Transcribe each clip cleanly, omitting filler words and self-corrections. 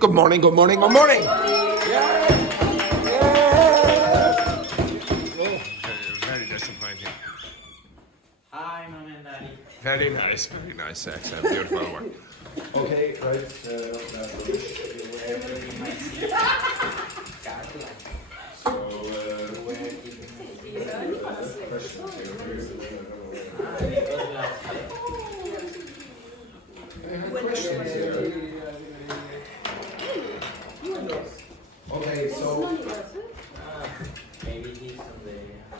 Good morning, good morning, good morning. Very disappointing. Hi, Mom and Daddy. Very nice, excellent, beautiful work. Okay, right. Questions here. Okay, so Maybe he's on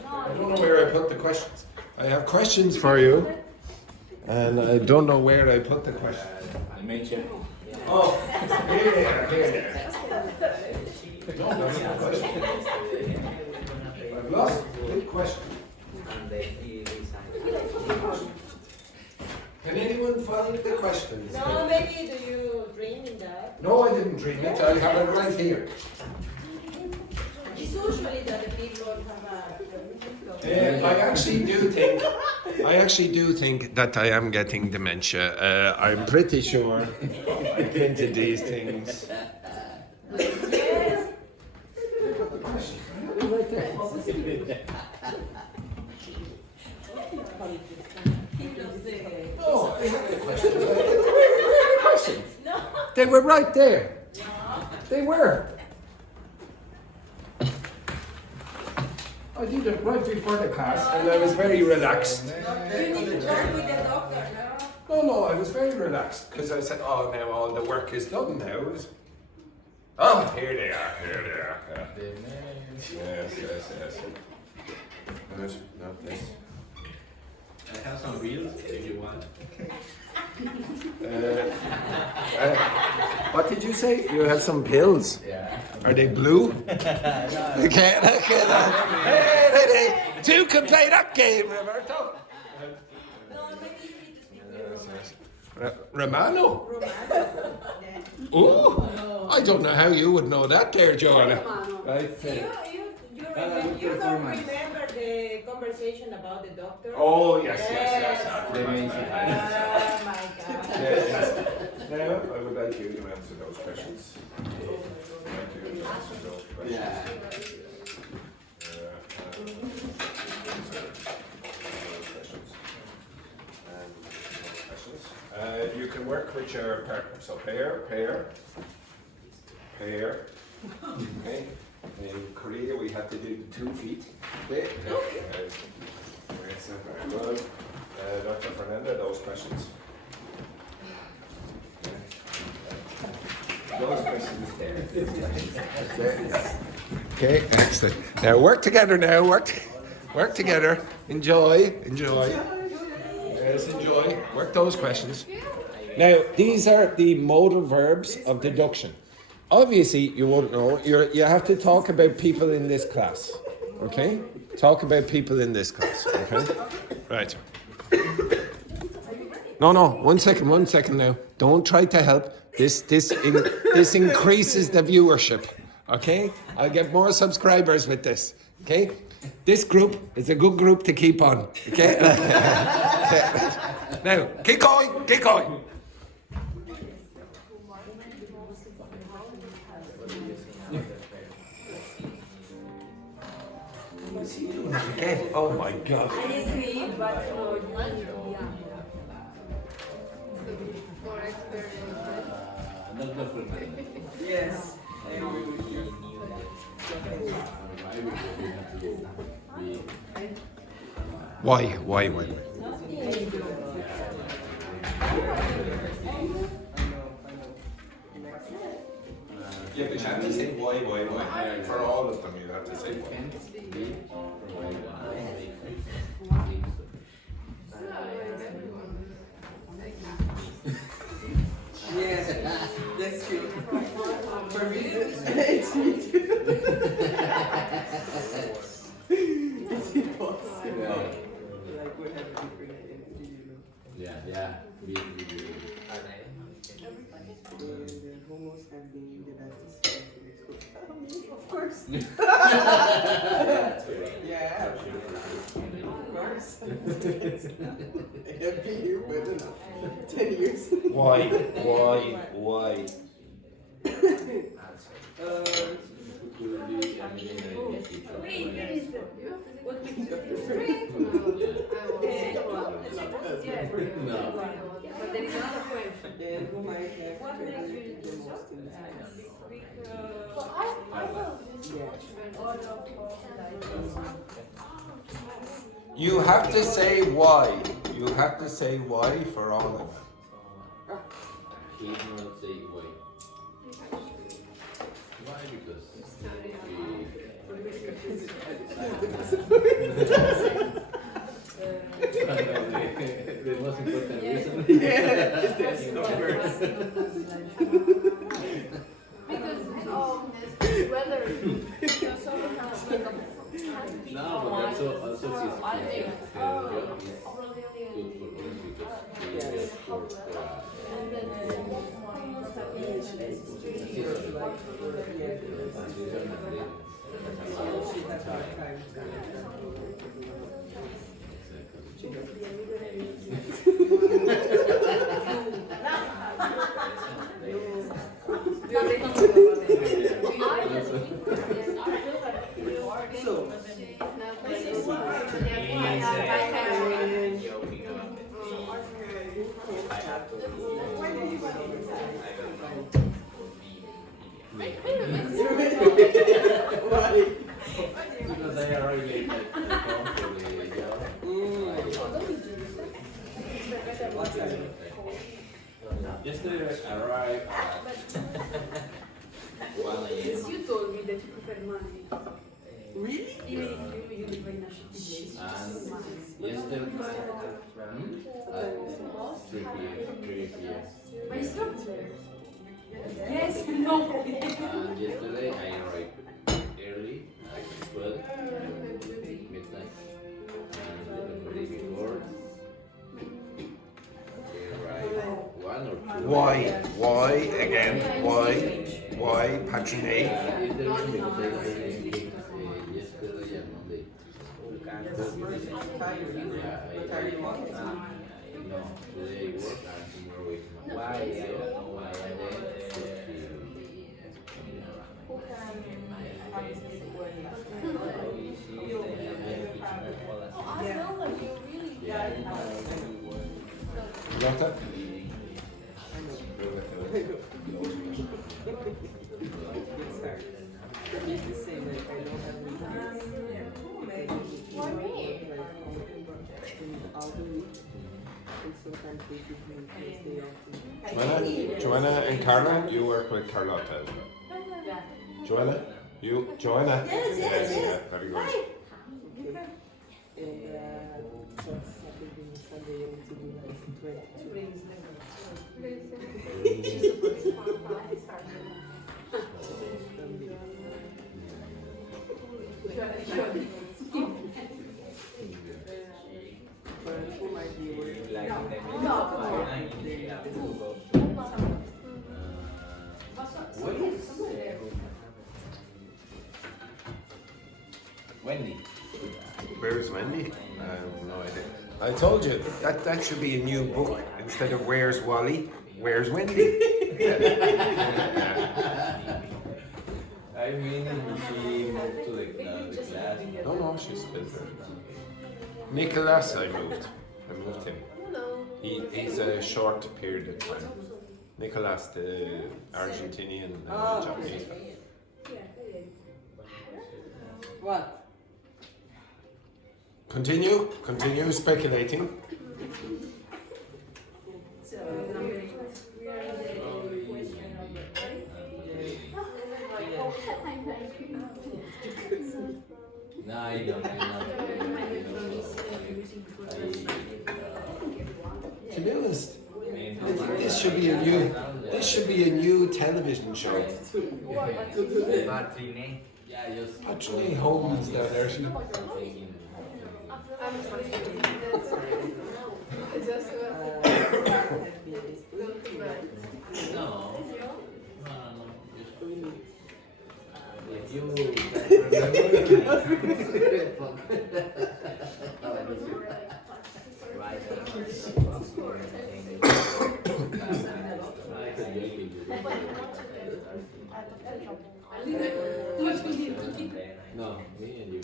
I don't know where I put the questions. I have questions for you, and I don't know where I put the questions. I made you. Oh, here they are, here they are. No, that's not a question. I've lost the question. And then he resigned. Can anyone find the questions? No, maybe do you dream in that? No, I didn't dream it. I have it right here. It's usually that the people have I actually do think that I am getting dementia. I'm pretty sure I printed these things. Yes. Oh, I have the questions. The questions. No. They were right there. They were. I did it right before the class, and I was very relaxed. You need to talk with the doctor, no? No, I was very relaxed because I said, "Oh, now all the work is done now." Oh, here they are. Yeah. Yes. Not this. I have some reels if you want. What did you say? You have some pills. Yeah. Are they blue? Okay, look at that. Hey, two can play that game, Roberto. No, maybe you need to speak with Romano? Romano. Ooh, I don't know how you would know that there, Joanna. Right. You don't remember the conversation about the doctor? Oh, yes. Oh my God. Yes. Now, I would like you to answer those questions. Yeah. You can work with your partner. So pair. Okay. In Korea, we had to do the 2 feet. Okay. Very good. Dr. Fernanda, those questions. Those questions there. Okay, excellent. Now work together now. Work together. Enjoy. Yes, enjoy. Work those questions. Now, these are the modal verbs of deduction. Obviously, you won't know. You have to talk about people in this class. Okay? Talk about people in this class. Okay? Right. No. 1 second now. Don't try to help. This increases the viewership. Okay? I'll get more subscribers with this. Okay? This group is a good group to keep on. Okay? Now, keep going. Again. Oh my God. I agree, but Dr. Fernando. yes. Why? Yeah, but you have to say why. For all of them, you have to say why. Yes, that's true. For reasons, it's me too. It's impossible. Like we have different identity, you know. Yeah. The homos have been the nicest in school. Me, of course. Yeah. Of course. I have been here for 10 years. Why? Could be a millionaire in the future. What we No. But there is another question. And who might have What to makes do you the most in this house? You have to say why. You have to say why for all of them. He did not say why. Why? Because the most important reason Is this numbers? Because whether someone has like a no, but also she's her job is good for us because she is for So she has hard time. So, why? because I arrived late at home for the job. What time? Yesterday I arrived at 1 a.m. you told me that you prefer money. Really? Even if you live in a shitty place. And yesterday at 3 p.m. But it's not. Yes, no. And yesterday I arrived early, like 12 midnight. And the day before I arrived 1 or 2. Why again? Why patron A? Is the reason because I came yesterday and Monday. Yeah, I no, today I work and tomorrow is my why I don't know why I Lotta? It's hard. For me to say that I don't have weekends. Why me? All the week. And sometimes they give me Thursday off. Joanna and Carla, you work with Carlotta as well. Joanna? Joanna? Yes. Yeah, very good. Okay. And that's Saturday and Sunday I want to do like 22. But who might be working? Wendy. Where is Wendy? I have no idea. I told you, that should be a new book. Instead of Where's Wally, Where's Wendy? I mean, she moved to the class. No, she's still there. Nicholas, I moved him. He's a short period of time. Nicholas, the Argentinian Japanese guy. What? Continue speculating. No, I don't. To be honest, I think this should be a new television show. Yeah, just Actually, Holmes down there. thinking. No. If you No, me and you.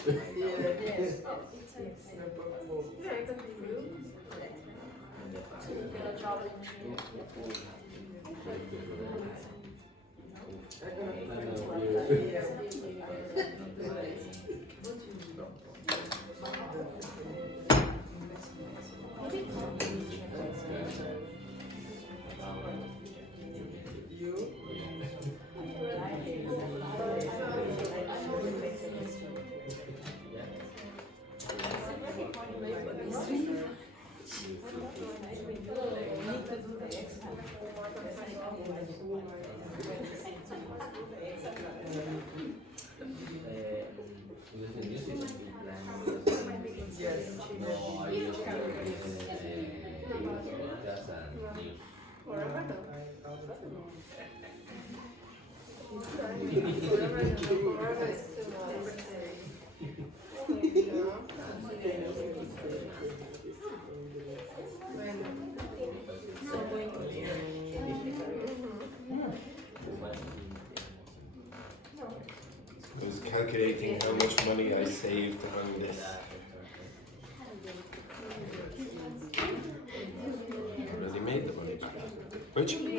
Yes. No, I used to just news. I was calculating how much money I saved on this. Already made the money. Which? Me?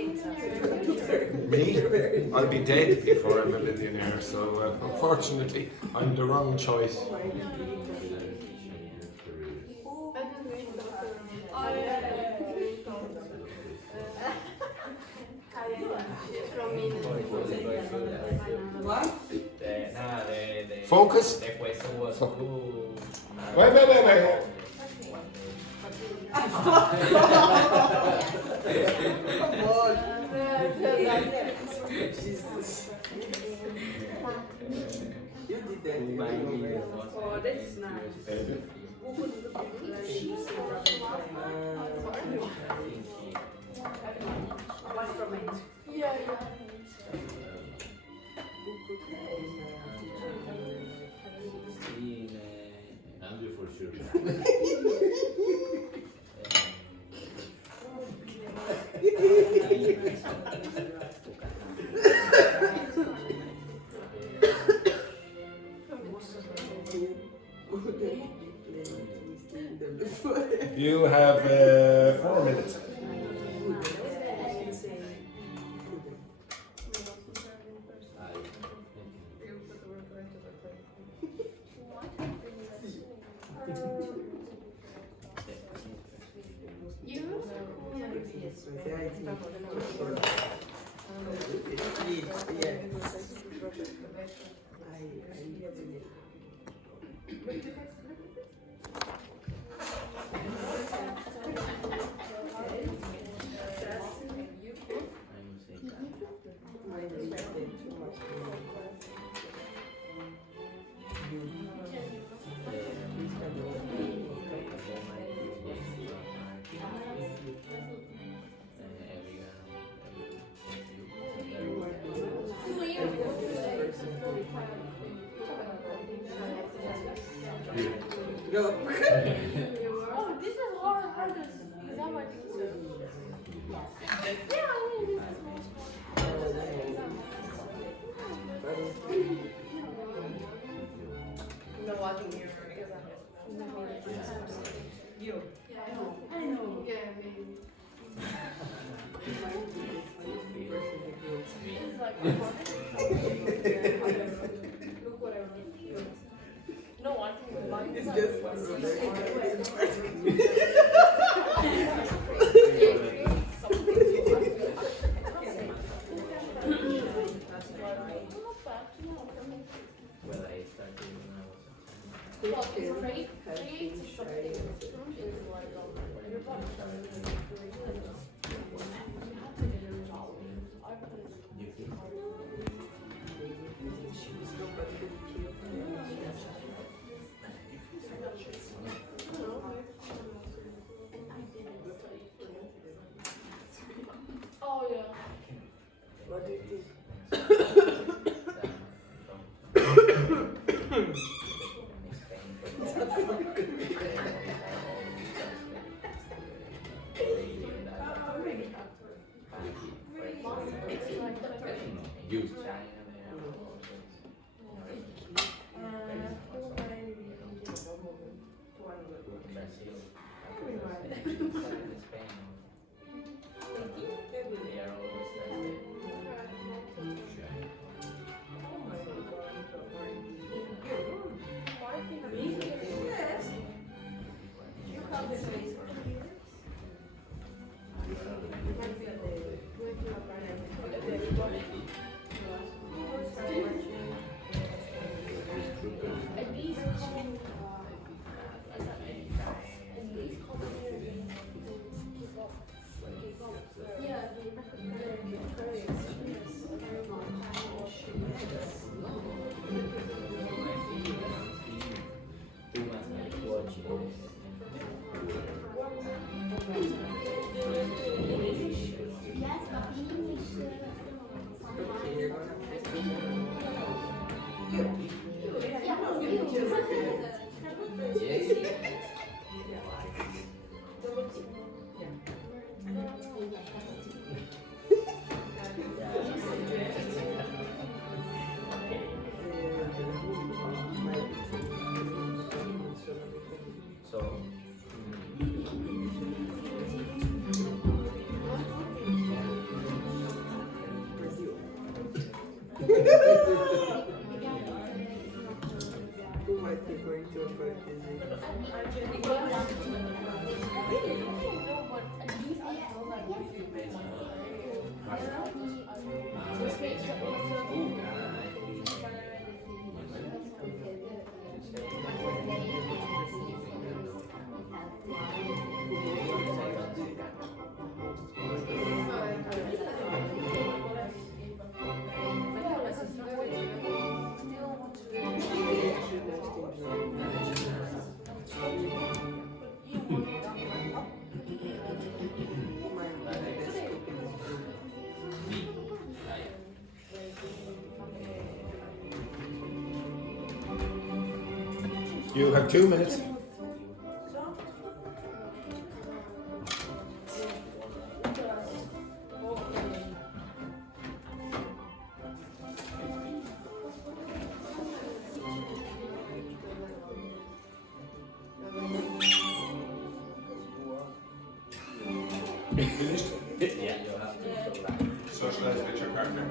I'll be dead before I'm a millionaire, so unfortunately, I'm the wrong choice. What? Focus. Wait. Jesus. You did that. Oh, that is nice. One from it. Yeah. Andrew for sure. You have 4 minutes. Go. Oh, this is hard. Is that what you said? Yeah, I mean, this is not watching here because you. Yeah, I know. Yeah, maybe. It's like look what I wrote. No, I think mine is Well, I started when I was Oh yeah. What do you think? Yes. You have the face. Who might be going to a birthday? You have 2 minutes. Finished? Yeah, you have to Socialize with your partner.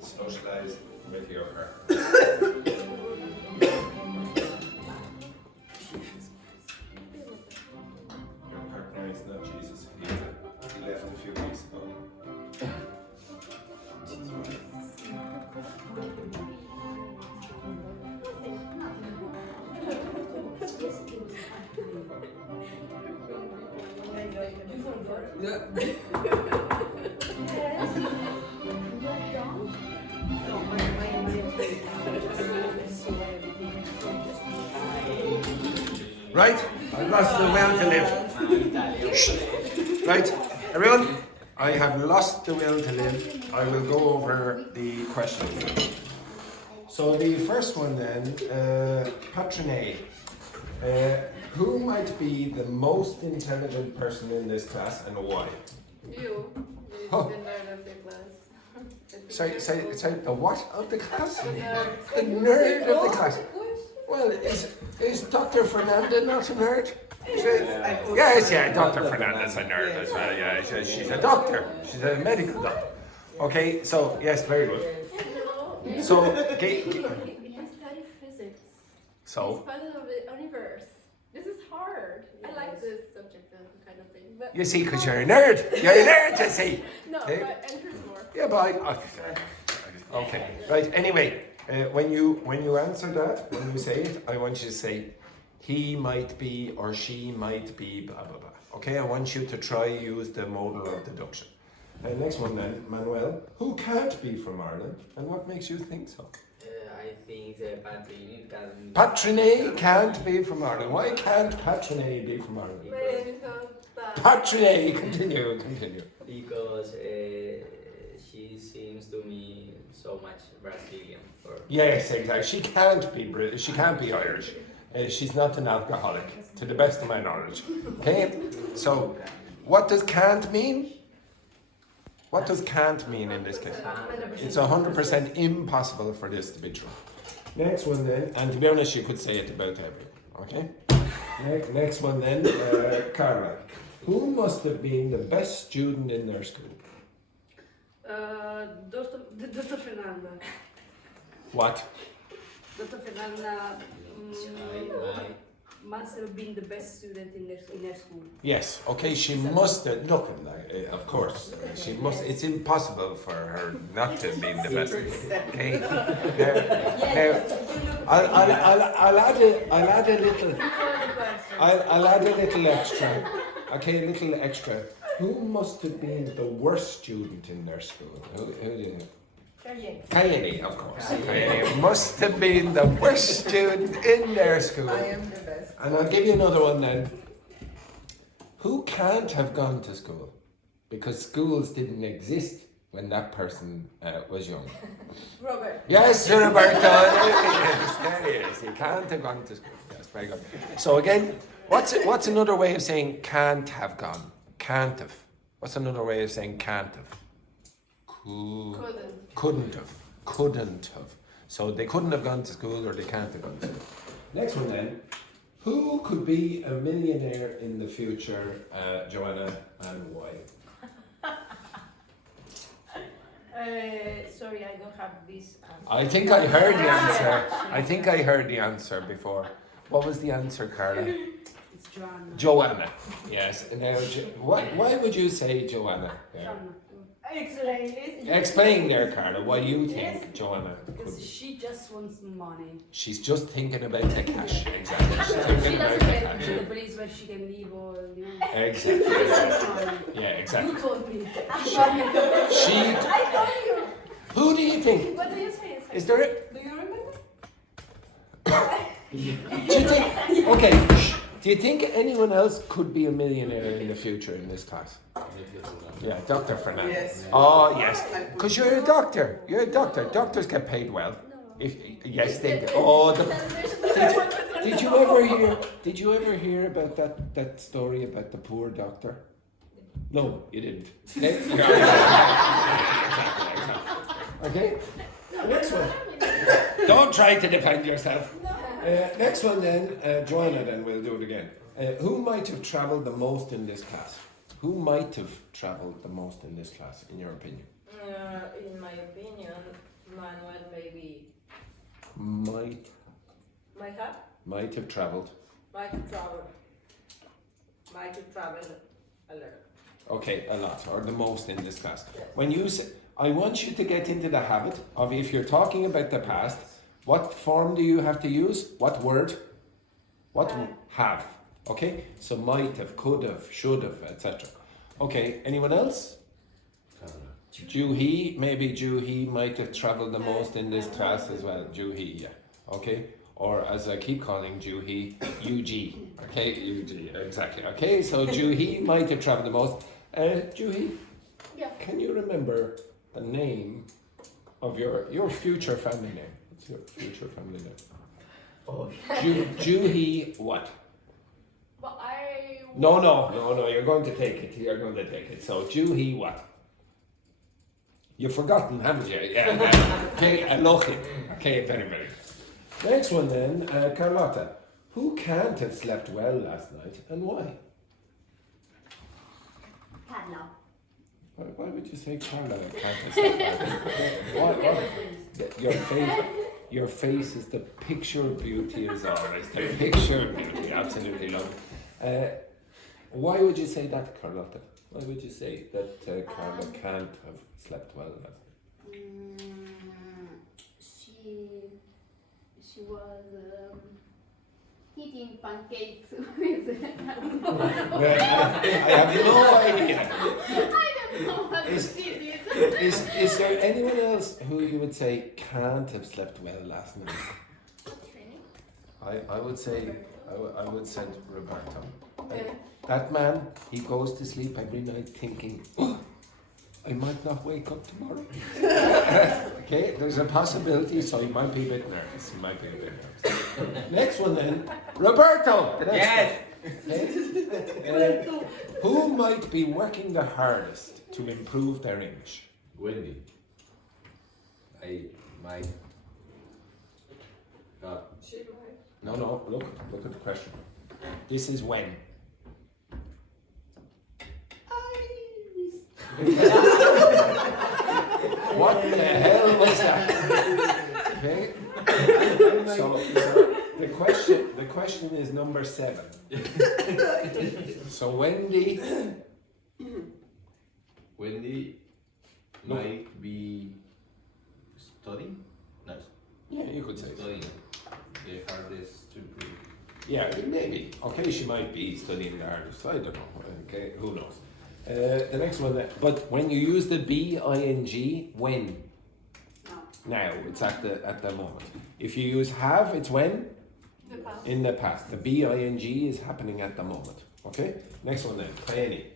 Socialize with your partner. Your partner is not Jesus. He left a few weeks ago. Right? I've lost the will to live. Shh. Right, everyone? I have lost the will to live. I will go over the questions. So the first one then, patrone. Who might be the most intelligent person in this class and why? You, Oh. the nerd of the class. Say the what of the class? nerd. The nerd of the class. Well, is Dr. Fernanda not a nerd? Yes, yeah, Dr. Fernanda's a nerd as well. Yeah, she's a doctor. She's a medical doctor. Okay, so yes, very good. So, okay. I study physics. So, It's part of the universe. This is hard. I like this subject kind of thing. But you see, because you're a nerd. You're a nerd, you see. no, Hey. but enters more. Yeah, but okay, right. Anyway, when you answer that, when you say it, I want you to say, he might be or she might be blah blah blah. Okay, I want you to try use the modal of deduction. Next one then, Manuel. Who can't be from Ireland, and what makes you think so? I think the Patrick can. Patrone can't be from Ireland. Why can't Patrone be from Ireland? Patrone, continue. Because she seems to me so much Brazilian for Yes, exactly. She can't be British. She can't be Irish. She's not an alcoholic, to the best of my knowledge. Okay. So, what does can't mean? What does can't mean in this case? It's 100% impossible for this to be true. Next one then, and to be honest, you could say it about everything. Okay. Next one then, Carla. Who must have been the best student in their school? Dr. Fernanda. What? Dr. Fernanda I must have been the best student in their school. Yes. Okay. She must have. Look, like, of course, she must. It's impossible for her not to have been the best. Okay. Now, I'll add a little. I'll add a little extra. Okay, a little extra. Who must have been the worst student in their school? Who do you think? Kayeni, of course. Kayeni must have been the worst student in their school. I am the best. And I'll give you another one then. Who can't have gone to school? Because schools didn't exist when that person was young. Robert. Yes, Roberto. There he is. He can't have gone to school. Yes, very good. So again, what's another way of saying can't have gone? Can't have. What's another way of saying can't have? Couldn't have. So they couldn't have gone to school, or they can't have gone to school. Next one then. Who could be a millionaire in the future, Joanna, and why? Sorry, I don't have this. I think I heard the answer. I think I heard the answer before. What was the answer, Carla? It's Joanna. Joanna. Yes. Now, why would you say Joanna? Yeah. Explain this. Explain there, Carla, why you think Joanna could Because be. she just wants money. She's just thinking about the cash. Exactly. She's She thinking about doesn't the get cash. to the place where she can live or, you know. Exactly. She just wants money. Yeah, exactly. You told me. She. I told you. Who do you think? What do you say? Is there? Do you remember? Do you think? Okay. Shh. Do you think anyone else could be a millionaire in the future in this class? Yeah, Dr. Fernandez. Yes. Oh, yes. Because you're a doctor. You're a doctor. Doctors get paid well. Yes, they do. Oh, did you ever hear? Did you ever hear about that story about the poor doctor? No, you didn't. Okay. Next one. Don't try to defend yourself. Next one then, Joanna. Then we'll do it again. Who might have travelled the most in this class? Who might have travelled the most in this class, in your opinion? In my opinion, Manuel maybe Might might have travelled. might travel a lot. Okay, a lot, or the most in this class. Yes. When you say, I want you to get into the habit of, if you're talking about the past, what form do you have to use? What word? What have? Okay, so might have, could have, should have, etc. Okay, anyone else? Juhi, maybe Juhi might have travelled the most in this class as well. Juhi, yeah. Okay, or as I keep calling Juhi, UG. Okay, UG, exactly. Okay, so Juhi might have travelled the most. Juhi, Yeah. can you remember the name of your future family name? What's your future family name? Oh. Juhi what? But I. No, you're going to take it. You're going to take it. So, Juhi what? You've forgotten, haven't you? Yeah. Okay, Alohi. Okay, very, very good. Next one then, Carlotta. Who can't have slept well last night and why? Carla. Why would you say Carla can't have slept well? Why? Your face is the picture of beauty as always. The picture of beauty, absolutely love it. Why would you say that, Carlotta? Why would you say that Carla can't have slept well last night? She was eating pancakes with. I have no idea. I don't know what she did. Is there anyone else who you would say can't have slept well last night? I would say Roberto. That man, he goes to sleep every night thinking, oh, I might not wake up tomorrow. Okay, there's a possibility, so he might be a bit nervous. He might be a bit nervous. Next one then, Roberto. The next Yes. one. Okay. Who might be working the hardest to improve their English? Wendy. My. No, look at the question. This is when. What the hell was that? Okay. So the question is number 7. So Wendy Might be studying. No. Yeah, you could say so. Studying the hardest to improve. Yeah, maybe. Okay, she might be studying the hardest. I don't know. Okay, who knows? The next one. But when you use the BING, when? Now, it's at the moment. If you use have, it's when? The past. In the past. The BING is happening at the moment. Okay? Next one then. Peony.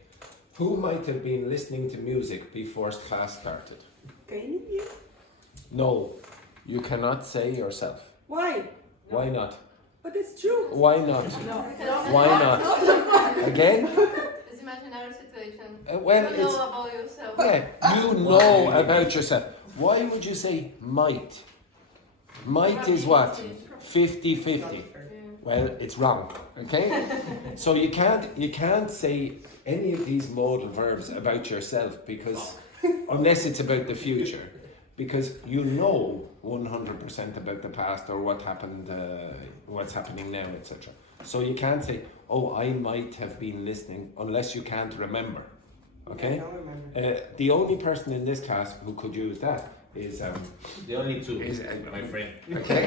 Who might have been listening to music before class started? Can you? No, you cannot say yourself. Why? Why not? But it's true. Why not? Why not? Again? Just imagine our situation. Well, you it's- know about yourself. Yeah, you know about yourself. Why would you say might? Might is what? 50-50. Well, it's wrong. Okay? So you can't say any of these modal verbs about yourself because unless it's about the future. Because you know 100% about the past or what happened, what's happening now, etc. So you can't say, oh, I might have been listening, unless you can't remember. Okay? I don't remember. The only person in this class who could use that is The only two. Is, my friend. okay,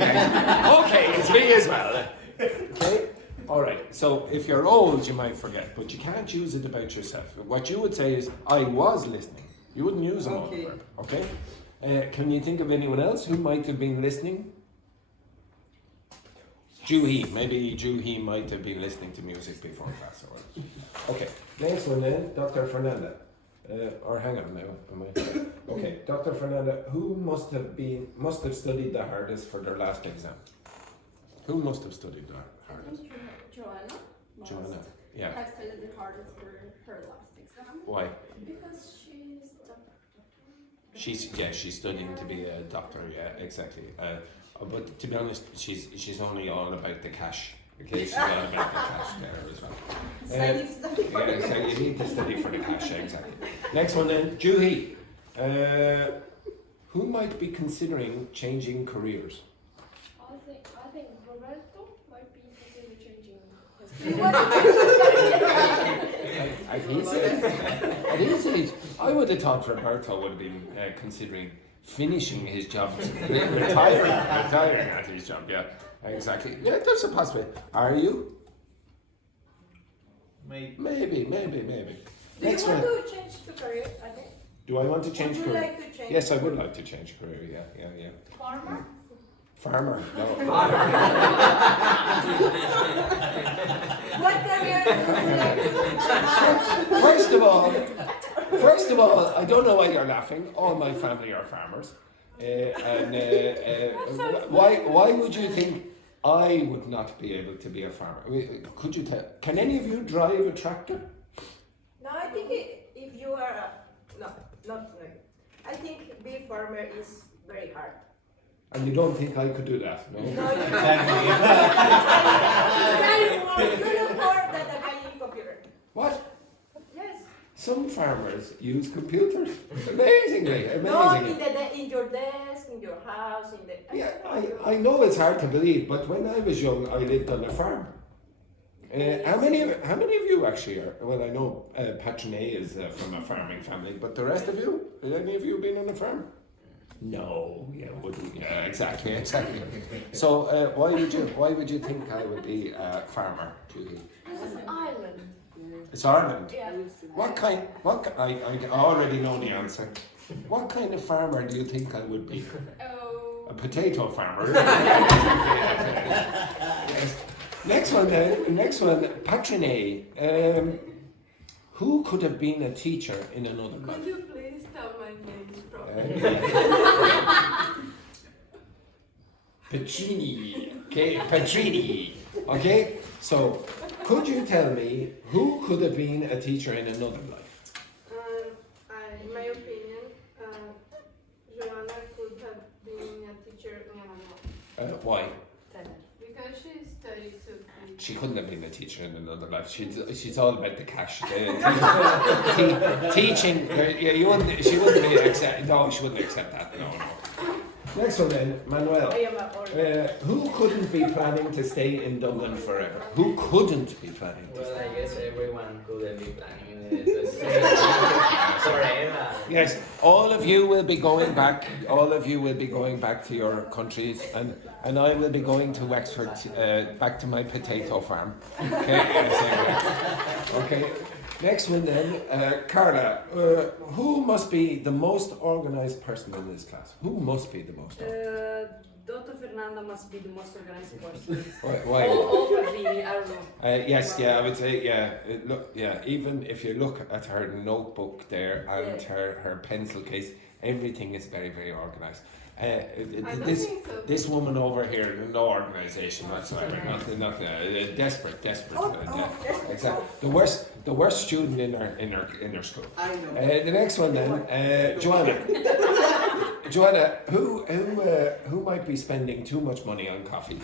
okay, it's me as well. Okay, all right. So if you're old, you might forget, but you can't use it about yourself. What you would say is, I was listening. You wouldn't use a modal verb. Okay. Can you think of anyone else who might have been listening? Juhi, maybe Juhi might have been listening to music before class. Okay, next one then, Dr. Fernanda. Or hang on now, am I? Okay, Dr. Fernanda, who must have studied the hardest for their last exam? Who must have studied the hardest? Joanna. Joanna. Yeah. I studied the hardest for her last exam. Why? Because she's She's studying to be a doctor. Yeah, exactly. But to be honest, she's only all about the cash. Okay, she's all about the cash there as well. Yeah, so you need to study for the cash. Exactly. Next one then, Juhi. Who might be considering changing careers? I think Roberto might be considering changing At his age, I would have thought Roberto would have been considering finishing his job, retiring at his job. Yeah, exactly. Yeah, there's a possibility. Are you? Maybe. Maybe. Do Next you want one. to change the career? I think. Do I want to change Would you career? like to change? Yes, I would like to change career. Yeah. Farmer? Farmer. No. What career would you like to First of all, I don't know why you're laughing. All my family are farmers. Why would you think I would not be able to be a farmer? Could you tell? Can any of you drive a tractor? No, I think if you are not. I think being farmer is very hard. And you don't think I could do that? No. No, you look more than a guy in computer. What? Yes. Some farmers use computers. Amazingly. No, in your desk, in your house, in the. Yeah, I know it's hard to believe, but when I was young, I lived on a farm. How many of you actually are? Well, I know Patrinet is from a farming family, but the rest of you, have any of you been on a farm? No. Yeah, wouldn't. Yeah, exactly. So why would you think I would be a farmer, Judy? This is Ireland. It's Ireland. Yeah. I already know the answer. What kind of farmer do you think I would be? Oh. A potato farmer. Yes. Next one, Patrinet. Who could have been a teacher in another Could country? you please Petrini. Okay, Petrini. Okay, so could you tell me who could have been a teacher in another life? In my opinion, Joanna could have been a teacher in another life. Why? Because she studied to be. She couldn't have been a teacher in another life. She's all about the cash. Teaching. Yeah, she wouldn't be accept. No, she wouldn't accept that. No. Next one then, Manuel. I am a order. Who couldn't be planning to stay in Dublin forever? Who couldn't be planning to Well, stay? I guess everyone could be planning to stay forever. Yes, all of you will be going back. All of you will be going back to your countries, and I will be going to Wexford, back to my potato farm. Okay. Yes, okay. Next one then, Carla. Who must be the most organised person in this class? Who must be the most organised? Dr. Fernanda must be the most organized person. Why? Or really, I don't know. Yes, yeah, I would say, yeah. Even if you look at her notebook there and her pencil case, everything is very, very organised. This woman over here, no organisation whatsoever. Not desperate. Exactly. The worst student in her school. I know. The next one then, Joanna. Joanna, who might be spending too much money on coffee?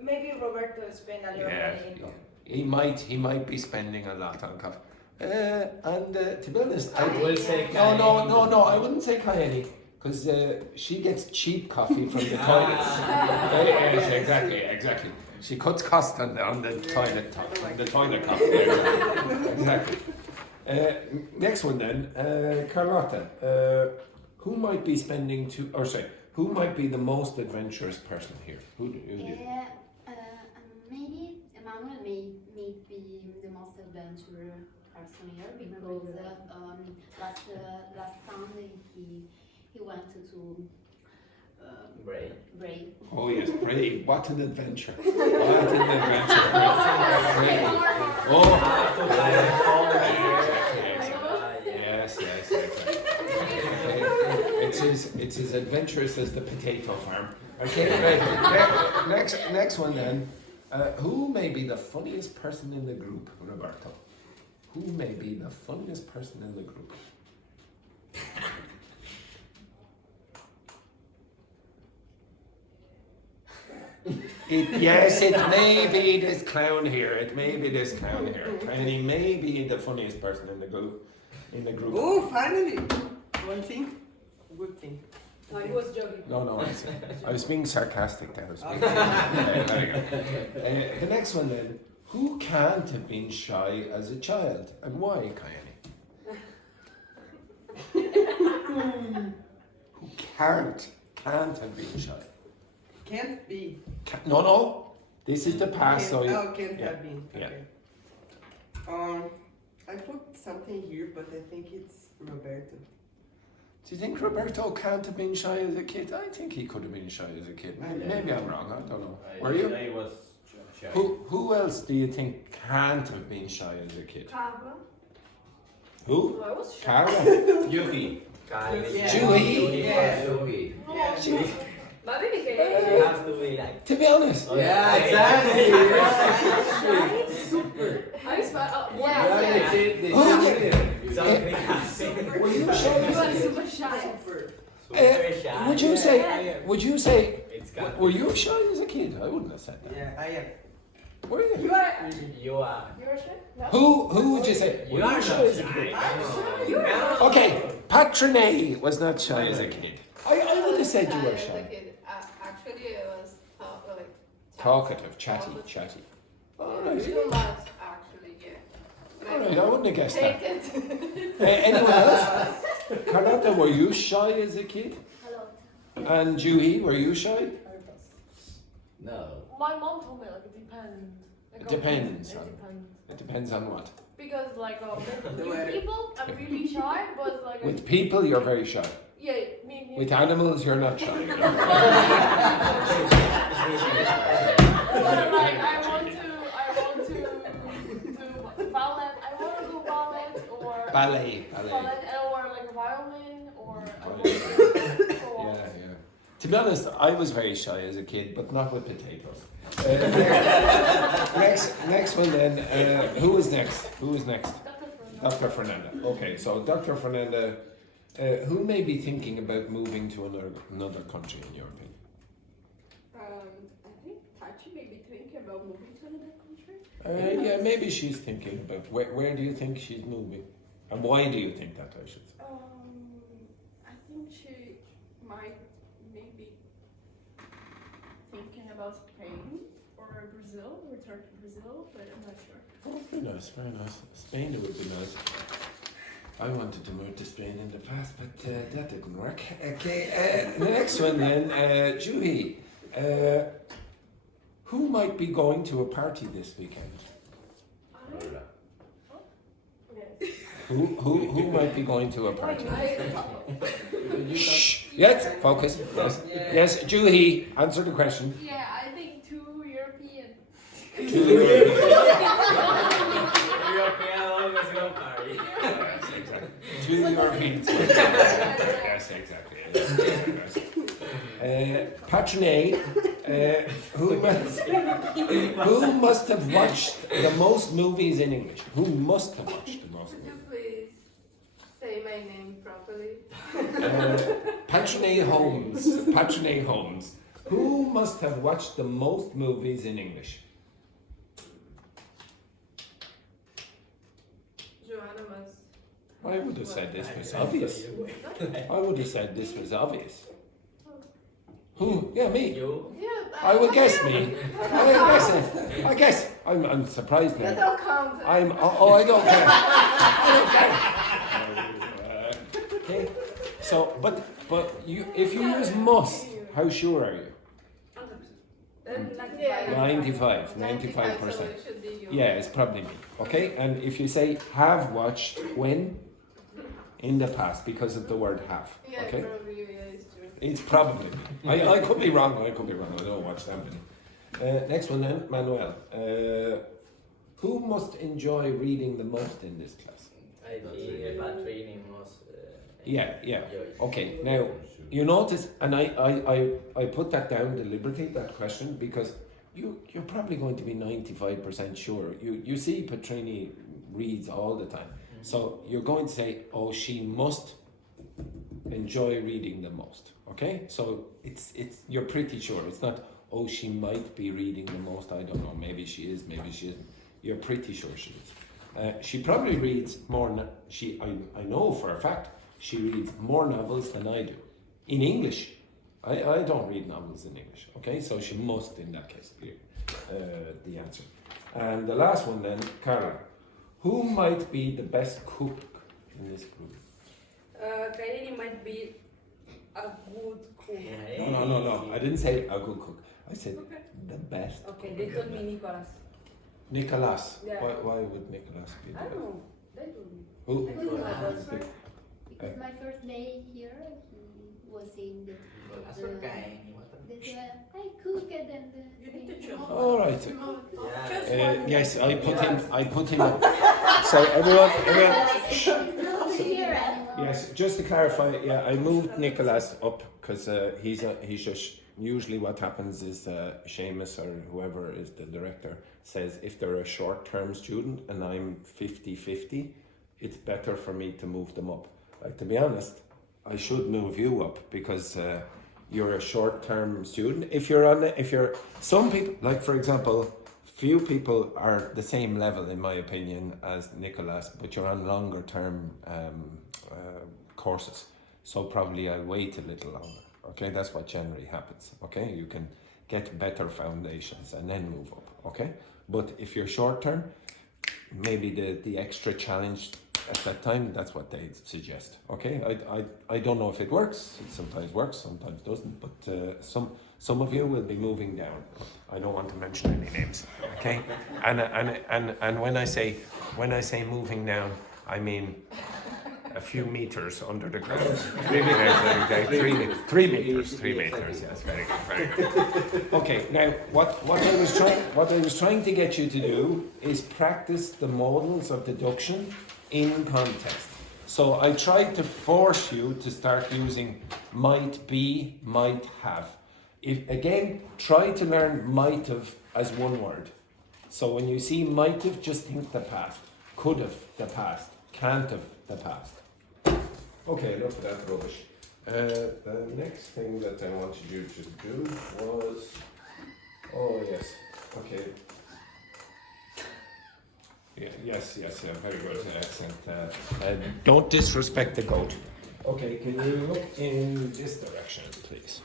Maybe Roberto spent a little money in coffee. He might be spending a lot on coffee. To be honest, I will say no, I wouldn't say Kayani, because she gets cheap coffee from the toilets. Yes, exactly. She cuts cost on the toilet coffee. Exactly. Next one then, Carlotta. Who might be who might be the most adventurous person here? Who do you? Maybe Emmanuel may be the most adventurous person here because last time he went to Bray. Oh yes, Bray. What an adventure! Bray. Yes. It's as adventurous as the potato farm. Okay, right. Next one then. Who may be the funniest person in the group, Roberto? Who may be the funniest person in the group? It may be this clown here. And he may be the funniest person in the group. Oh, finally! One thing, good thing. No, he was joking. No, I was being sarcastic there. There you go. The next one then. Who can't have been shy as a child, and why, Kayani? Who can't have been shy? Can't be. No. This is the past, so Can't have been. Yeah. Okay. I put something here, but I think it's Roberto. Do you think Roberto can't have been shy as a kid? I think he could have been shy as a kid. Maybe I'm wrong. I don't know. Were you? I was shy. Who else do you think can't have been shy as a kid? Carla. Who? I was shy. Carla? Yuki. Juhi? Yeah. Yuki. Yeah. Maybe because You have to be like. To be honest. Yeah, exactly. Super. I spent. Were you shy? You are super shy. Would you say? It's got. Were you shy as a kid? I wouldn't have said that. Yeah, I am. Were you? You are. You were shy? No. Who would you say? You Were are shy not as a kid? shy. Okay, Patrine was not shy as a kid. I would have said you were As a shy. kid. Actually, I was like Talkative, chatty. Alright. Too much, actually, yeah. Alright, I wouldn't have guessed Take that. it. Anyone else? Carlotta, were you shy as a kid? Hello. And Juhi, were you shy? No. My mom told me like it depends. Like, It depends It on- depends. It depends on what. Because like The with weather. people, I'm really shy, but like With people, you're very shy. yeah, me. With animals, you're not shy. But like I want to do ballet. I want to do ballet or Ballet. or like To be honest, I was very shy as a kid, but not with potatoes. Next one then. Who is next? Dr. Fernanda. Okay, so Dr. Fernanda, who may be thinking about moving to another country in your opinion? I think Tachi may be thinking about moving to another country. Yeah, maybe she's thinking about where do you think she's moving? And why do you think that, I should say? I think she might maybe thinking about Spain or Brazil, return to Brazil, but I'm not sure. Oh, very nice, very nice. Spain would be nice. I wanted to move to Spain in the past, but that didn't work. Okay, the next one then, Juhi. Who might be going to a party this weekend? Who might be going to a party? Shh. Yes, focus. Yes, Juhi, answer the question. Yeah, I think 2 European. Two Europeans. Yes, exactly. Patrone, who must have watched the most movies in English? Who must have watched the most Could movies? you please say my name properly? Patrone Holmes. Who must have watched the most movies in English? Joanna must. I would have said this was obvious. I would have said this was obvious. Who? Yeah, me. You? I would guess me. I guess. I'm surprised That now. don't count. I don't care. Okay. So, but if you use must, how sure are you? 95%. So it should be you. Yeah, it's probably me. Okay, and if you say have watched, when? In the past, because of the word have. Yeah, Okay, probably yeah, it's true. it's probably me. I could be wrong. I don't watch that many. Next one then, Manuel. Who must enjoy reading the most in this class? I think training was. Yeah. Okay, now you notice, and I put that down deliberately, that question, because you're probably going to be 95% sure. You see Petrini reads all the time. So you're going to say, oh, she must enjoy reading the most. Okay? So it's you're pretty sure. It's not, oh, she might be reading the most. I don't know. Maybe she is, maybe she isn't. You're pretty sure she is. She probably reads more. I know for a fact she reads more novels than I do. In English. I don't read novels in English. Okay? So she must, in that case, be the answer. And the last one then, Carla. Who might be the best cook in this group? Kairi might be a good cook. No. I didn't say a good cook. I said the best. Okay, they told me Nicolas. Nicolas. Yeah. Why would Nicolas be the I best? don't know. They told me. Who? Because my first day here, he was saying that I cook and then All right. Yeah. Yes, I put him up. So everyone. here anymore. Yes, just to clarify, yeah, I moved Nicolas up because he's just usually what happens is Seamus or whoever is the director says if they're a short-term student and I'm 50-50, it's better for me to move them up. Like, to be honest, I should move you up because you're a short-term student. If you're some people, like for example, few people are the same level in my opinion as Nicolas, but you're on longer-term courses. So probably I'll wait a little longer. Okay, that's what generally happens. Okay, you can get better foundations and then move up. Okay, but if you're short-term, maybe the extra challenge at that time, that's what they suggest. Okay, I don't know if it works. It sometimes works, sometimes doesn't. But some of you will be moving down. I don't want to mention any names. Okay, and when I say moving down, I mean a few meters under the ground. 3 meters. 3 meters. 3 meters. Yes, very good, very good. Okay, now what I was trying to get you to do is practice the modals of deduction in context. So I tried to force you to start using might be, might have. If again, try to learn might have as one word. So when you see might have, just think the past. Could have, the past. Can't have, the past. Okay, enough of that rubbish. The next thing that I wanted you to do was... Oh, yes. Okay. Yeah, yes, very good accent. Don't disrespect the goat. Okay, can you look in this direction, please?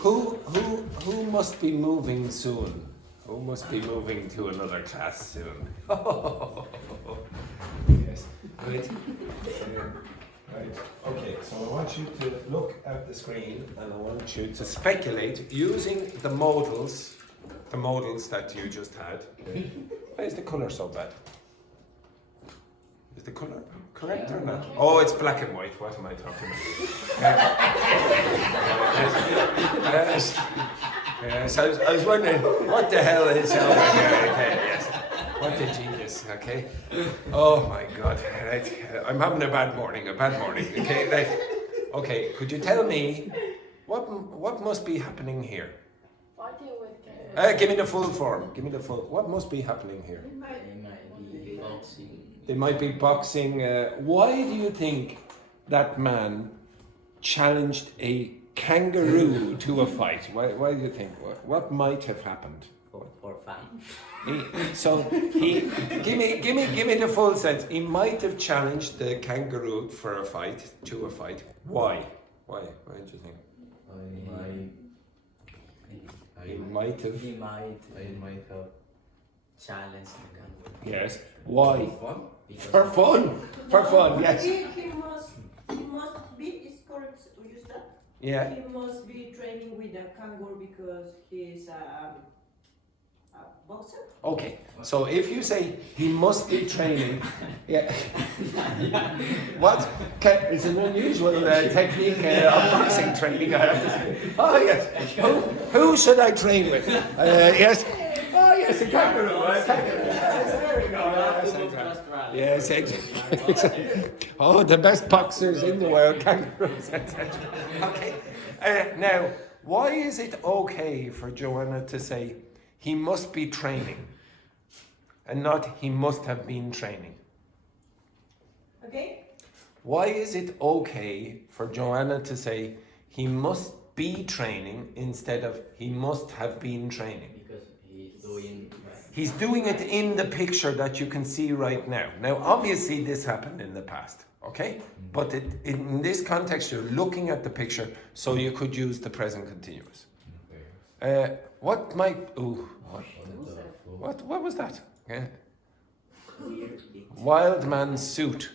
Who must be moving soon? Who must be moving to another class soon? Yes. Right. Right. Okay, so I want you to look at the screen and I want you to speculate using the modals that you just had. Why is the colour so bad? Is the colour correct or not? Oh, it's black and white. What am I talking about? Yes, I was wondering what the hell is over here. Okay, yes. What a genius. Okay. Oh my God. Right. I'm having a bad morning. Okay. Right. Okay. Could you tell me what must be happening here? Fighting with Give me the full form. What must be happening here? They might be boxing. They might be boxing. Why do you think that man challenged a kangaroo to a fight? Why do you think? What might have happened? For fun. Give me the full sense. He might have challenged the kangaroo to a fight. Why? Why do you think? He might have challenged the kangaroo. Yes. Why? Because For fun. Yes. He must be, is correct to use that? Yeah. He must be training with a kangaroo because he is a boxer? Okay, so if you say he must be training, yeah. What? It's an unusual technique of boxing training, I have to say. Oh yes, who should I train with? Yes. Oh yes, a kangaroo. Yes, there we go. Yes, exactly. Oh, the best boxers in the world, kangaroos, etc. Okay. Now, why is it okay for Joanna to say he must be training and not he must have been training? Okay. Why is it okay for Joanna to say he must be training instead of he must have been training? Because he's doing. He's doing it in the picture that you can see right now. Now, obviously, this happened in the past, okay? But in this context, you're looking at the picture, so you could use the present continuous. What might... Ooh, what was that? Yeah. Wild man's suit.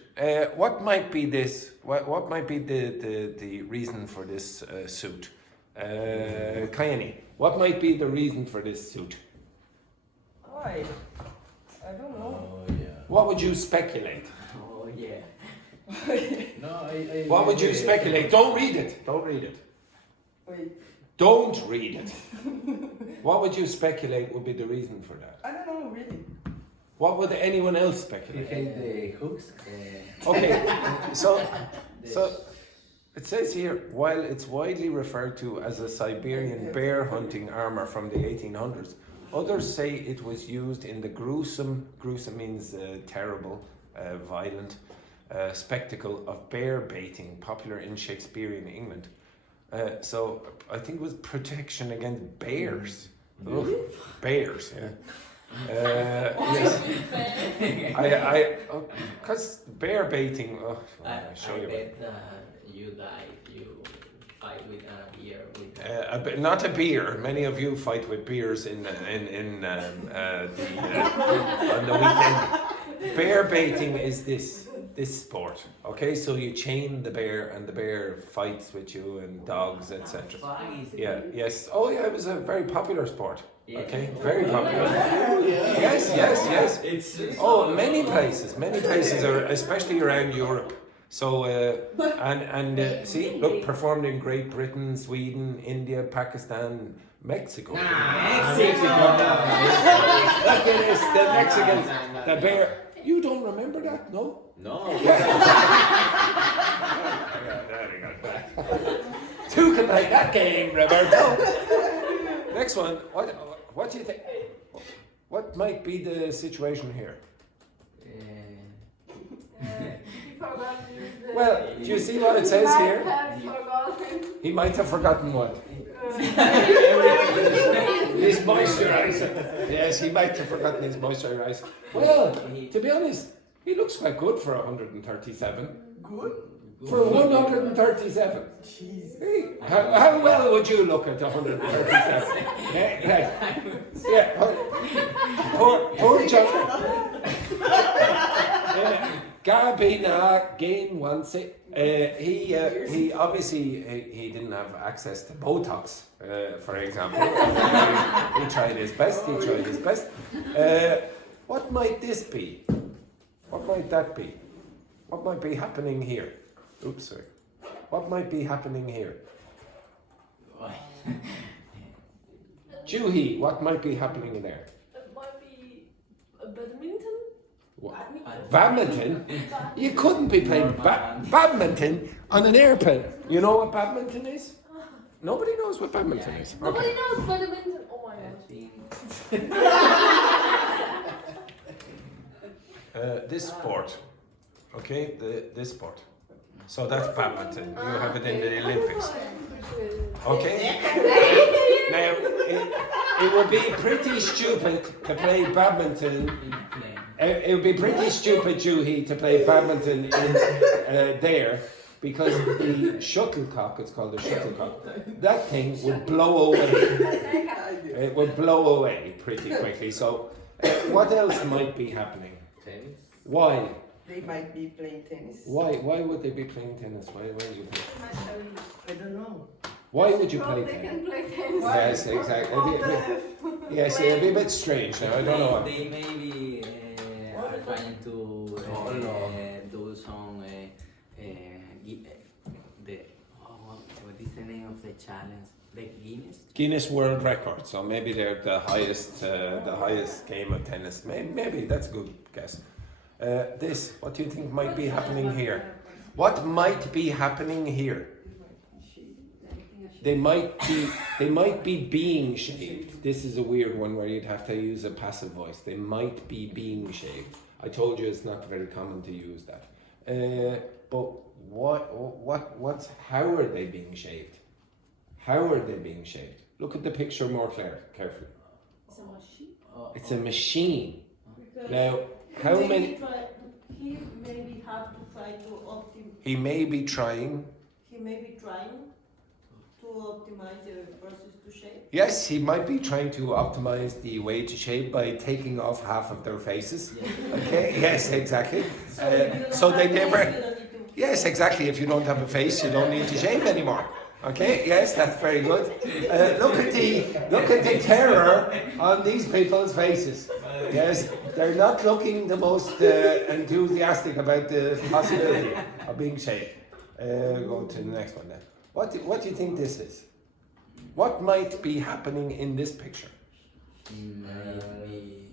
What might be this? What might be the reason for this suit? Kayani, what might be the reason for this suit? I don't know. Oh yeah. What would you speculate? Oh yeah. No, I What would you speculate? Don't read it. Wait, Don't read it. What would you speculate would be the reason for that? I don't know really. What would anyone else You speculate? hate the hooks. Okay, so it says here, while it's widely referred to as a Siberian bear hunting armor from the 1800s, others say it was used in the gruesome means terrible, violent, spectacle of bear baiting, popular in Shakespearean England. So I think it was protection against bears. Ugh, bears, yeah. Yes. Because bear baiting. Oh, I'll show you. bet you die if you fight with a beer. Not a beer. Many of you fight with beers on the weekend. Bear baiting is this sport. Okay, so you chain the bear and the bear fights with you and dogs, etc. Yeah. Yes. Oh yeah, it was a very popular sport. Okay, very popular. Yes, yes, yes. It's Oh, many places are, especially around Europe. So, see, look, performed in Great Britain, Sweden, India, Pakistan, Mexico. Mexico. Look at this, the Mexicans, the bear. You don't remember that, no? No. Two can play that game, Roberto. Next one. What do you think? What might be the situation here? Well, do you see what it says here? He might have forgotten what? His moisturizer. Yes, he might have forgotten his moisturizer. Well, to be honest, he looks quite good for 137. Good? For 137. Hey, how well would you look at 137? Yeah, poor John. Gabina gain once. He obviously he didn't have access to Botox, for example. He tried his best. What might this be? What might that be? What might be happening here? Oops, sorry. What might be happening here? Juhi, what might be happening there? It might be a badminton. What? Badminton? You couldn't be playing badminton on an airplane. You know what badminton is? Nobody knows what badminton is. Nobody Okay. knows badminton. Oh my god. This sport. Okay, this sport. So that's badminton. You have it in the Olympics. Okay? Now, it would be pretty stupid to play badminton. It would be pretty stupid, Juhi, to play badminton in there, because the shuttlecock, it's called a shuttlecock, that thing would blow away. It would blow away pretty quickly. So, what else might be happening? Tennis. Why? They might be playing tennis. Why would they be playing tennis? Why would you play? I don't know. Why would you play They tennis? can play tennis. Yes, exactly. Yes, it'd be a bit strange now. I don't know. They maybe are trying to do some what is the name of the challenge? The Guinness World Record. So maybe they're the highest game of tennis. Maybe that's a good guess. What do you think might be happening here? What might be happening here? They might be being shaved. This is a weird one where you'd have to use a passive voice. They might be being shaved. I told you it's not very common to use that. But how are they being shaved? How are they being shaved? Look at the picture more carefully. It's a machine. It's a machine. Because Now, how many? He maybe have to try to optimize. He may be trying. He may be trying to optimize the process to shape. Yes, he might be trying to optimize the way to shape by taking off half of their faces. Okay. Yes, exactly. So they never. Yes, exactly. If you don't have a face, you don't need to shave anymore. Okay. Yes, that's very good. Look at the terror on these people's faces. Yes, they're not looking the most enthusiastic about the possibility of being shaved. Go to the next one then. What do you think this is? What might be happening in this picture? Maybe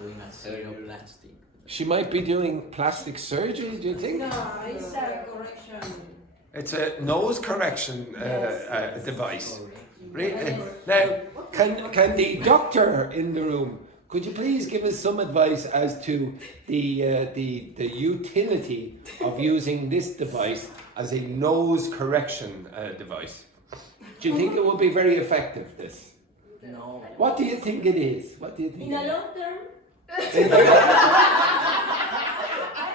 doing a stereoplastic. She might be doing plastic surgery, do you think? No, it's a correction. It's a nose correction device. Now, can the doctor in the room, could you please give us some advice as to the utility of using this device as a nose correction device? Do you think it would be very effective, this? No. What do you think it is? What do you think? In a long term, I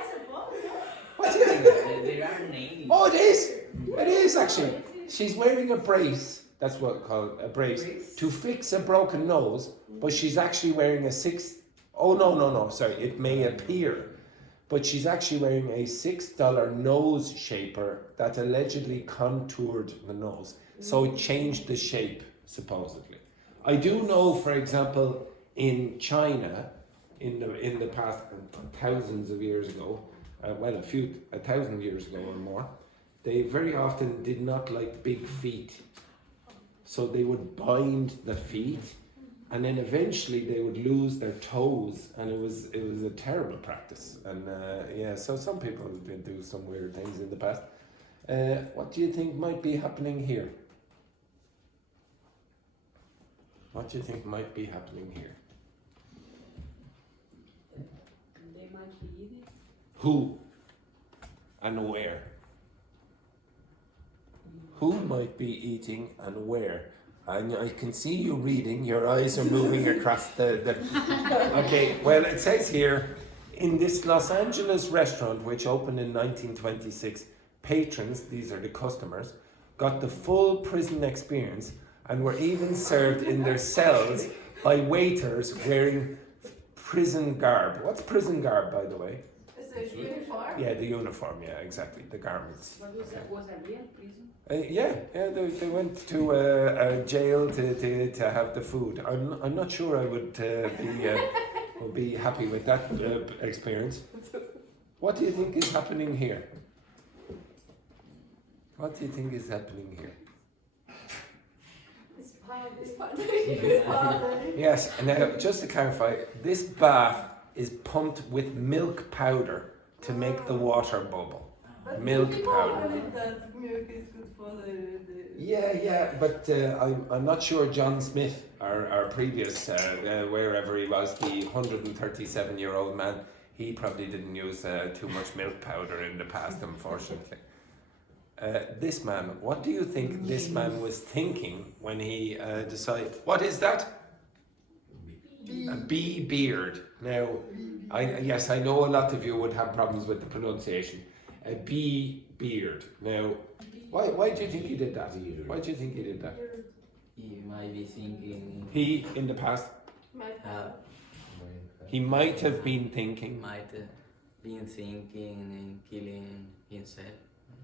suppose. What do you think? There are names. Oh, it is! It is actually. She's wearing a brace, that's what it's called, a brace, to fix a broken nose, but she's actually wearing a sorry, it may appear, but she's actually wearing a $6 nose shaper that allegedly contoured the nose. So it changed the shape, supposedly. I do know, for example, in China, in the past thousands of years ago, a 1,000 years ago or more, they very often did not like big feet. So they would bind the feet, and then eventually they would lose their toes, and it was a terrible practice. And so some people did do some weird things in the past. What do you think might be happening here? What do you think might be happening here? They might be eating. Who and where? Who might be eating and where? And I can see you reading, your eyes are moving across the... Okay, well, it says here, in this Los Angeles restaurant, which opened in 1926, patrons, these are the customers, got the full prison experience and were even served in their cells by waiters wearing prison garb. What's prison garb, by the way? It's a uniform. Yeah, the uniform, yeah, exactly, the garments. But was that real prison? They went to a jail to have the food. I'm not sure I would be happy with that experience. What do you think is happening here? What do you think is happening here? Yes, and now just to clarify, this bath is pumped with milk powder to make the water bubble. Milk powder. That milk is good for the Yeah, but I'm not sure John Smith, our previous, wherever he was, the 137-year-old man, he probably didn't use too much milk powder in the past, unfortunately. This man, what do you think this man was thinking when he decided, what is that? A bee beard. Now, yes, I know a lot of you would have problems with the pronunciation. A bee beard. Now, why do you think he did that? Why do you think he did that? He might be thinking. He, in the past, he might have been thinking. Might have been thinking and killing himself.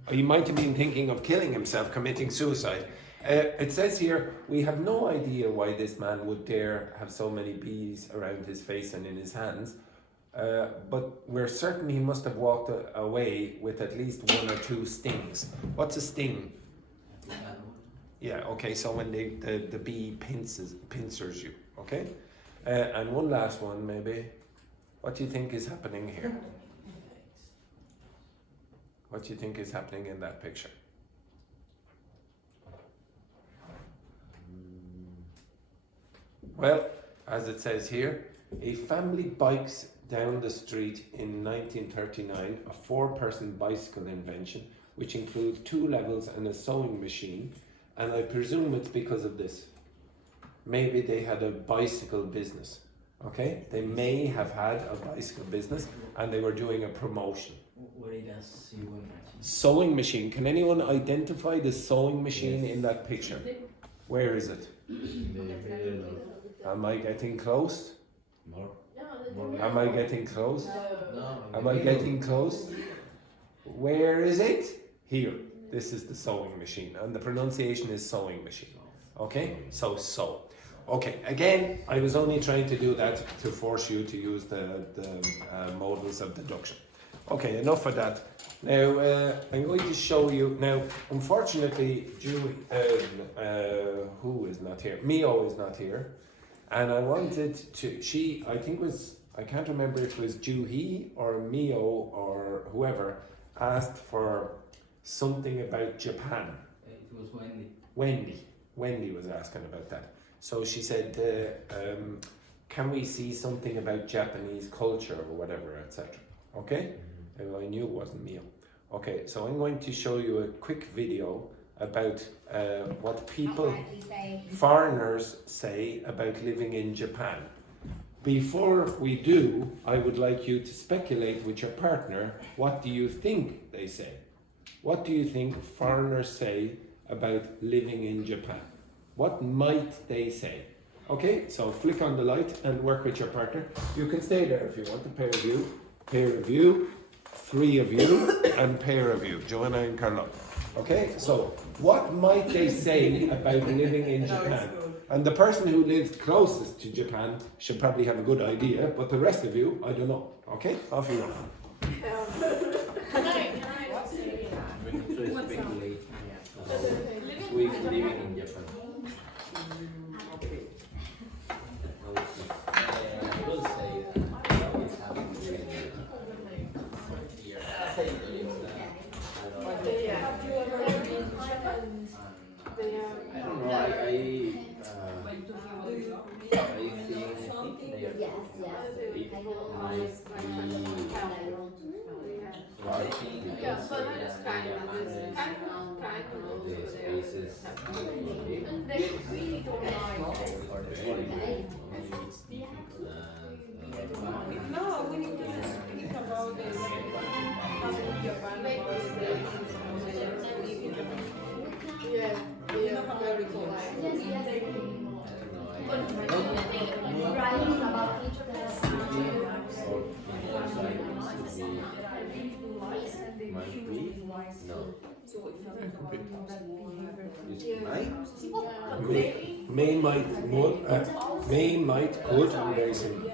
He might have been thinking of killing himself, committing suicide. It says here, we have no idea why this man would dare have so many bees around his face and in his hands. But we're certain he must have walked away with at least 1 or 2 stings. What's a sting? Yeah, okay, so when the bee pincers you, okay? And one last one, maybe. What do you think is happening here? What do you think is happening in that picture? Well, as it says here, a family bikes down the street in 1939, a 4-person bicycle invention, which includes 2 levels and a sewing machine, and I presume it's because of this. Maybe they had a bicycle business, okay? They may have had a bicycle business and they were doing a promotion. What is a sewing machine? Sewing machine. Can anyone identify the sewing machine in that picture? Where is it? Am I getting close? Am I getting close? Am I getting close? Where is it? Here. This is the sewing machine, and the pronunciation is sewing machine. Okay? So sew. Okay, again, I was only trying to do that to force you to use the modals of deduction. Okay, enough of that. Now, I'm going to show you, now, unfortunately, who is not here? Mio is not here. And I wanted to, I can't remember if it was Juhi or Mio or whoever asked for something about Japan. It was Wendy. Wendy was asking about that. So she said, can we see something about Japanese culture or whatever, etc. Okay? And I knew it wasn't Mio. Okay, so I'm going to show you a quick video about what people, foreigners, say about living in Japan. Before we do, I would like you to speculate with your partner, what do you think they say? What do you think foreigners say about living in Japan? What might they say? Okay, so flick on the light and work with your partner. You can stay there if you want, a pair of you, 3 of you, and pair of you, Joanna and Carlo. Okay, so what might they say about living in Japan? And the person who lives closest to Japan should probably have a good idea, but the rest of you, I don't know. Okay, off you go. Can I say We need to speculate Swedes living in Japan. I will say that it's happening I don't know. I think the spaces they really don't mind. No, we need to speak about the Japan. Yeah, You know how very close. Writing about each May, might, would, could, very simple.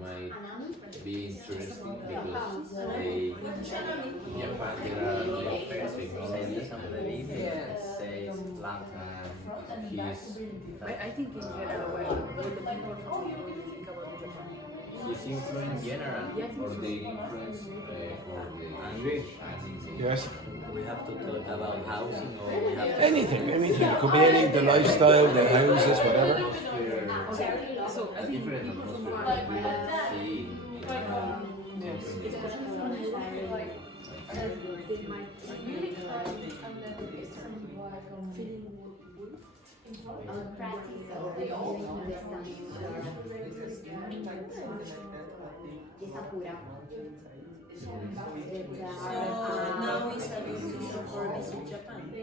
might be interesting because they in Japan there are like technologies says long time. he's I think in general, when the people from the world think about Japan, his influence general or the influence for the English. Yes. We have to talk about housing or we have to Anything. It could be any, the lifestyle, the houses, whatever. so I think different atmosphere that we don't see practice of the understanding So now we have to for visit Japan. yeah,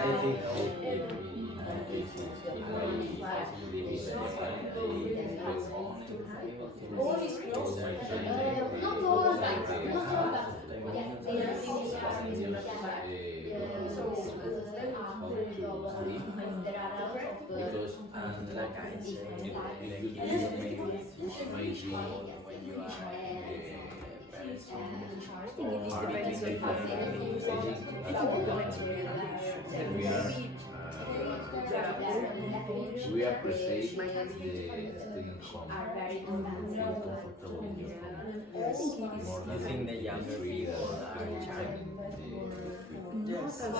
I think in my case, if I live in Japan, because like I said, if you do maybe when you are we appreciate the staying home and feel comfortable in your home more I than think the younger people are charming. because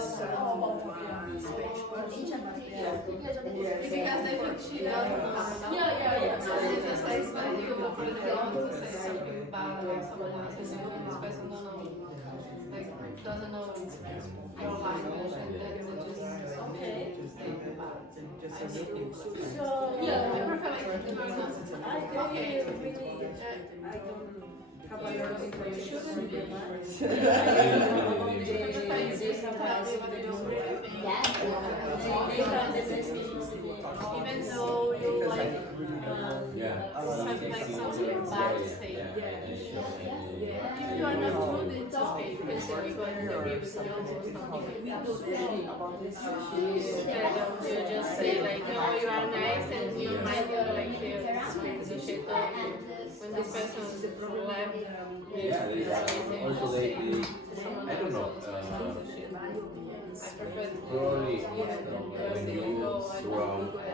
they think she doesn't know. Yeah. So they just like study you over the phone to say something bad about someone else. And then this person don't know, like, doesn't know your language and then they just say bad. Yeah. I prefer like the person. Okay. I don't have a lot of information. Even though you like something bad to say. If you are not rude, it's okay because people agree with you or something. Instead of you just say like, no, you are nice and you might be like the shit of when this person is a problem. also they I don't know I prefer probably when you grow up with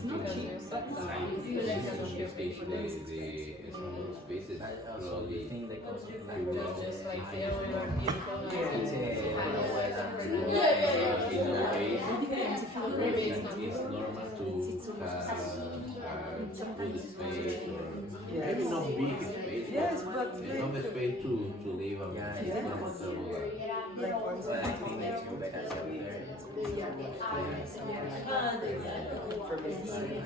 something like especially the small spaces probably think they come you will just like everywhere beautiful. in your case it's normal to have good space or maybe not big space Yes, but enough space to live a comfortable life. I think they feel better. exactly. purpose the same.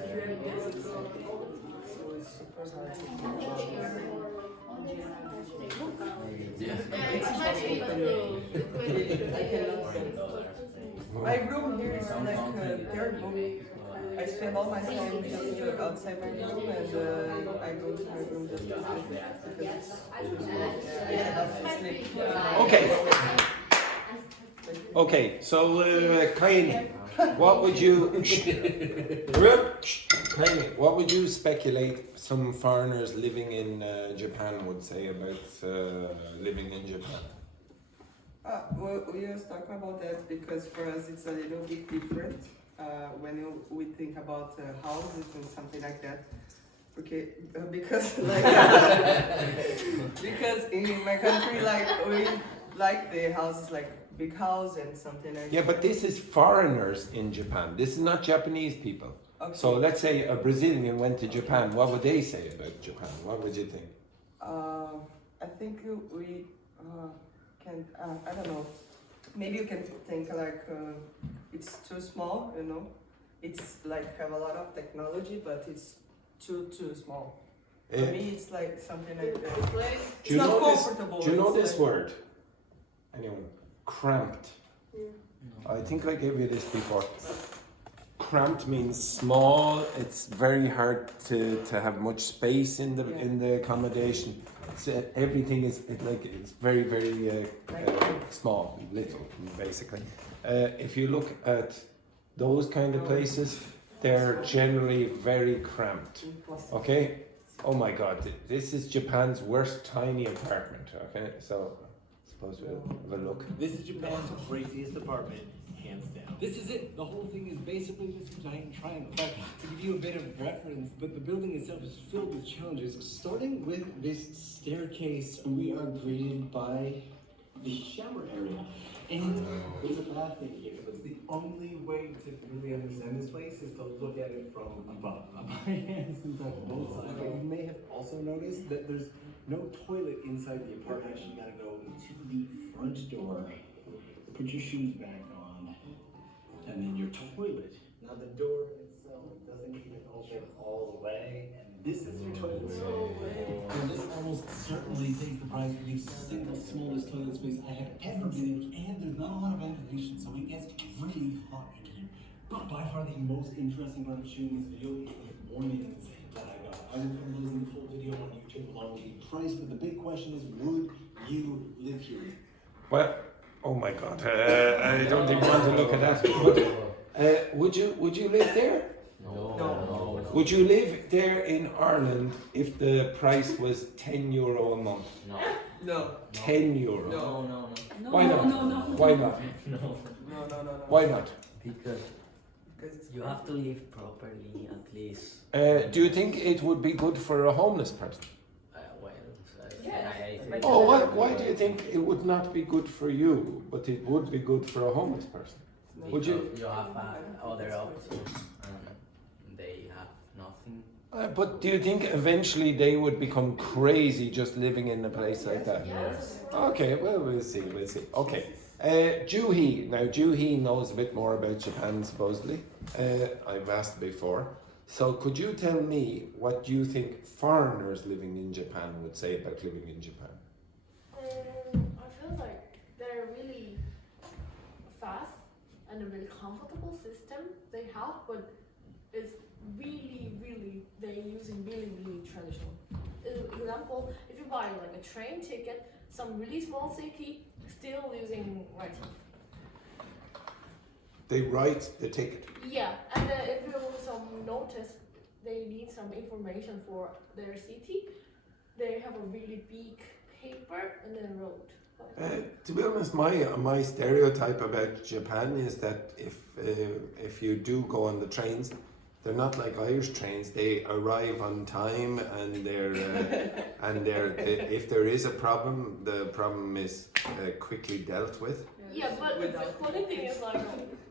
So it's super hard to think about It's hardly true. it. I cannot think. My room here is like terrible. I spend all my time just outside my room and I go to my room just to sleep because it's too small. I cannot sleep. Okay. Okay, so Kylie, what would you Kylie, what would you speculate some foreigners living in Japan would say about living in Japan? Well, we was talking about that because for us it's a little bit different when we think about houses and something like that. Okay, because like because in my country like we like the houses like big house and something like Yeah, but this is foreigners in Japan. This is not Japanese people. Okay. So let's say a Brazilian went to Japan. What would they say about Japan? What would you think? I think we can I don't know. Maybe you can think like it's too small, you know. It's like have a lot of technology, but it's too small. For me, it's like something like that. It's not comfortable. Do you know it's this like, word? Anyone? Cramped. I think I gave you this before. Cramped means small. It's very hard to have much space in the accommodation. So everything is it's very small, little basically. If you look at those kind of places, they're generally very cramped. Okay. Oh my God, this is Japan's worst tiny apartment. Okay, so I suppose we'll have a look. This is Japan's craziest apartment, hands down. This is it. The whole thing is basically this giant triangle. In fact, to give you a bit of reference, but the building itself is filled with challenges. Starting with this staircase, we are greeted by the shower area. And there's a bath in here, but the only way to really understand this place is to look at it from above. My hands and both sides. But you may have also noticed that there's no toilet inside the apartment. You gotta go to the front door, put your shoes back on, and then your toilet. Now the door itself doesn't even open all the way, and this is your toilet. And this almost certainly takes the prize for the single smallest toilet space I have ever been in, and there's not a lot of ventilation, so it gets really hot in here. But by far the most interesting part of shooting this video is the warnings that I got. I will put those in the full video on YouTube along with the price, but the big question is, would you live here? Well, oh my God, I don't even want to look at that. But, would you live there? No. Would you live there in Ireland if the price was €10 a month? No. €10. No. Why not? Why not? No. Why not? Because you have to live properly at least. Do you think it would be good for a homeless person? I think Oh, why do you think it would not be good for you, but it would be good for a homeless person? Would you? You have other options and they have nothing. But do you think eventually they would become crazy just living in a place like that? Yes. Okay, well, we'll see. Okay. Juhi. Now, Juhi knows a bit more about Japan, supposedly. I've asked before. So, could you tell me what you think foreigners living in Japan would say about living in Japan? I feel like they're really fast and a really comfortable system they have, but it's really they're using really traditional. Example, if you buy like a train ticket, some really small city still using writing. They write the ticket. Yeah, and if you notice they need some information for their city, they have a really big paper and then wrote. To be honest, my stereotype about Japan is that if you do go on the trains, they're not like Irish trains. They arrive on time, and if there is a problem, the problem is quickly dealt with. Yeah, but the funny thing is like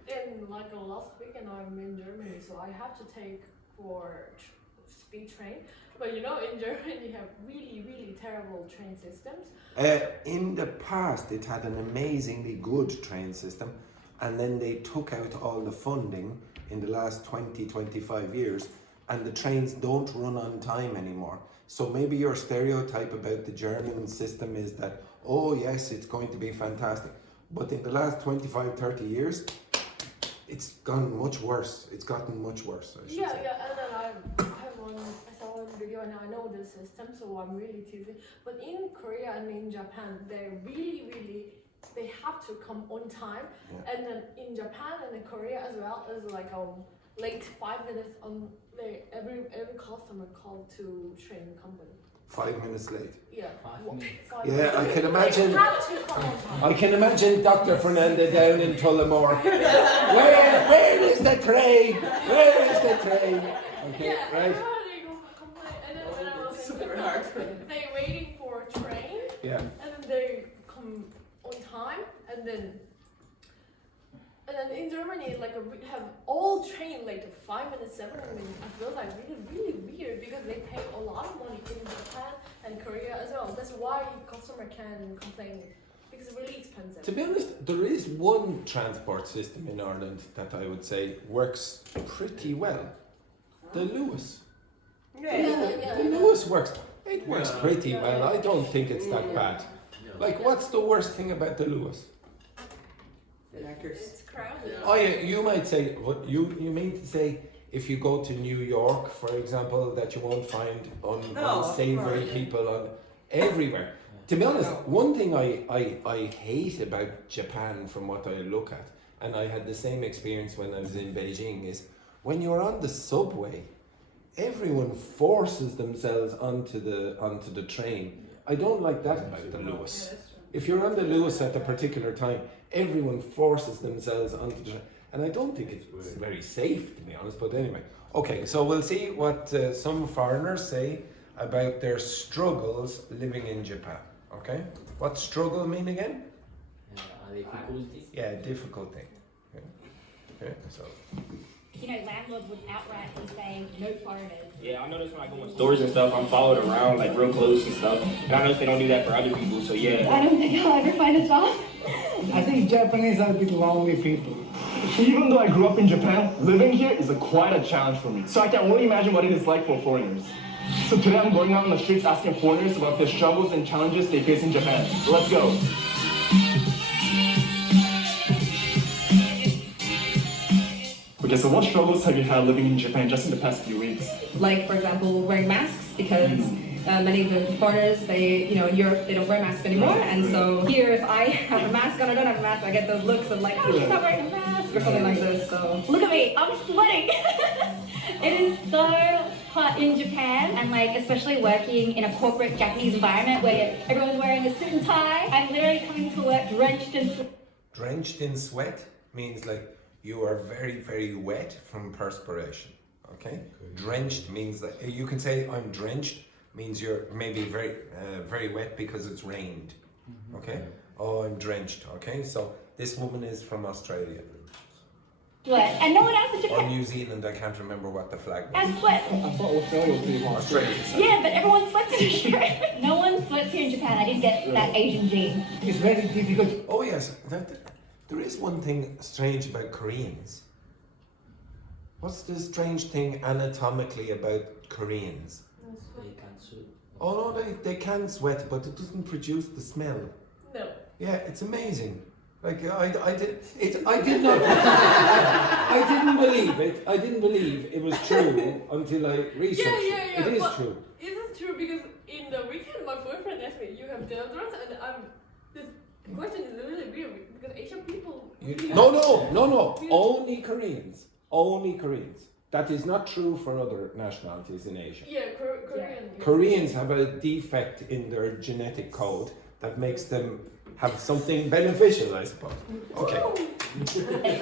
in like last weekend I'm in Germany, so I have to take for speed train. But you know, in Germany you have really terrible train systems. In the past, it had an amazingly good train system, and then they took out all the funding, in the last 20, 25 years, and the trains don't run on time anymore. So maybe your stereotype about the German system is that, oh yes, it's going to be fantastic. But in the last 25, 30 years, it's gone much worse. It's gotten much worse, I should say. And then I saw one video and I know the system, so I'm really teasing. But in Korea and in Japan, they they have to come on time. Yeah. And then in Japan and in Korea as well, is like late 5 minutes on every customer called to train company. 5 minutes late. Yeah. 5 minutes. Yeah, I can imagine. They have to come on time. I can imagine Dr. Fernanda down in Tullamore. Where is the train? Where is the train? Okay, Yeah, right. everybody go complain. And then when I was Super hard. they waiting for a train. Yeah. And then they come on time, and then in Germany, like we have all train like 5 minutes, 7 minutes. I feel like really weird because they pay a lot of money in Japan and Korea as well. That's why customer can complain because it's really expensive. To be honest, there is one transport system in Ireland that I would say works pretty well. The Lewis. The Lewis works. It works pretty well. I don't think it's that bad. Like, what's the worst thing about the Lewis? It's crowded. Oh yeah, you might say, what you mean to say if you go to New York, for example, that you won't find unsavory people on everywhere. To be honest, one thing I hate about Japan from what I look at, and I had the same experience when I was in Beijing, is when you're on the subway, everyone forces themselves onto the train. I don't like that about the Lewis. If you're on the Lewis at a particular time, everyone forces themselves onto the train. And I don't think it's very safe, to be honest, but anyway. Okay, so we'll see what some foreigners say about their struggles living in Japan, okay? What struggle mean again? Difficulty. Yeah, difficulty. Okay, so. You know, landlords would outrightly say no foreigners. Yeah, I notice when I go in stores and stuff, I'm followed around like real close and stuff. And I notice they don't do that for other people, so yeah. I don't think I'll ever find a job. I think Japanese are a bit lonely people. Even though I grew up in Japan, living here is quite a challenge for me. So I can only imagine what it is like for foreigners. So today I'm going out on the streets asking foreigners about the struggles and challenges they face in Japan. Let's go. Okay, so what struggles have you had living in Japan just in the past few weeks? Like, for example, wearing masks, because many of the foreigners, in Europe, they don't wear masks anymore. And so here, if I have a mask on or don't have a mask, I get those looks of like, oh, she's not wearing a mask or something like this. So look at me, I'm sweating. It is so hot in Japan, and like especially working in a corporate Japanese environment where everyone's wearing a suit and tie. I'm literally coming to work drenched in sweat. Drenched in sweat means like you are very, very wet from perspiration, okay? Drenched means that, you can say I'm drenched, means you're maybe very, very wet because it's rained, okay? Oh, I'm drenched, okay? So this woman is from Australia. Sweat, and no one else in Japan. Or New Zealand, I can't remember what the flag was. And sweat. I thought Australia was pretty hot. Australia. Yeah, but everyone sweats in Australia. No one sweats here in Japan. I didn't get that Asian gene. It's very difficult. Oh yes, there is one thing strange about Koreans. What's the strange thing anatomically about Koreans? They can't sweat. Oh no, they can sweat, but it doesn't produce the smell. No. Yeah, it's amazing. Like I didn't believe it was true until I researched it. It is true. It is true because in the weekend my boyfriend asked me, "You have deodorant?" And this question is really weird because Asian people. No. Only Koreans. Only Koreans. That is not true for other nationalities in Asia. Yeah, Korean. Koreans have a defect in their genetic code that makes them have something beneficial, I suppose. Okay.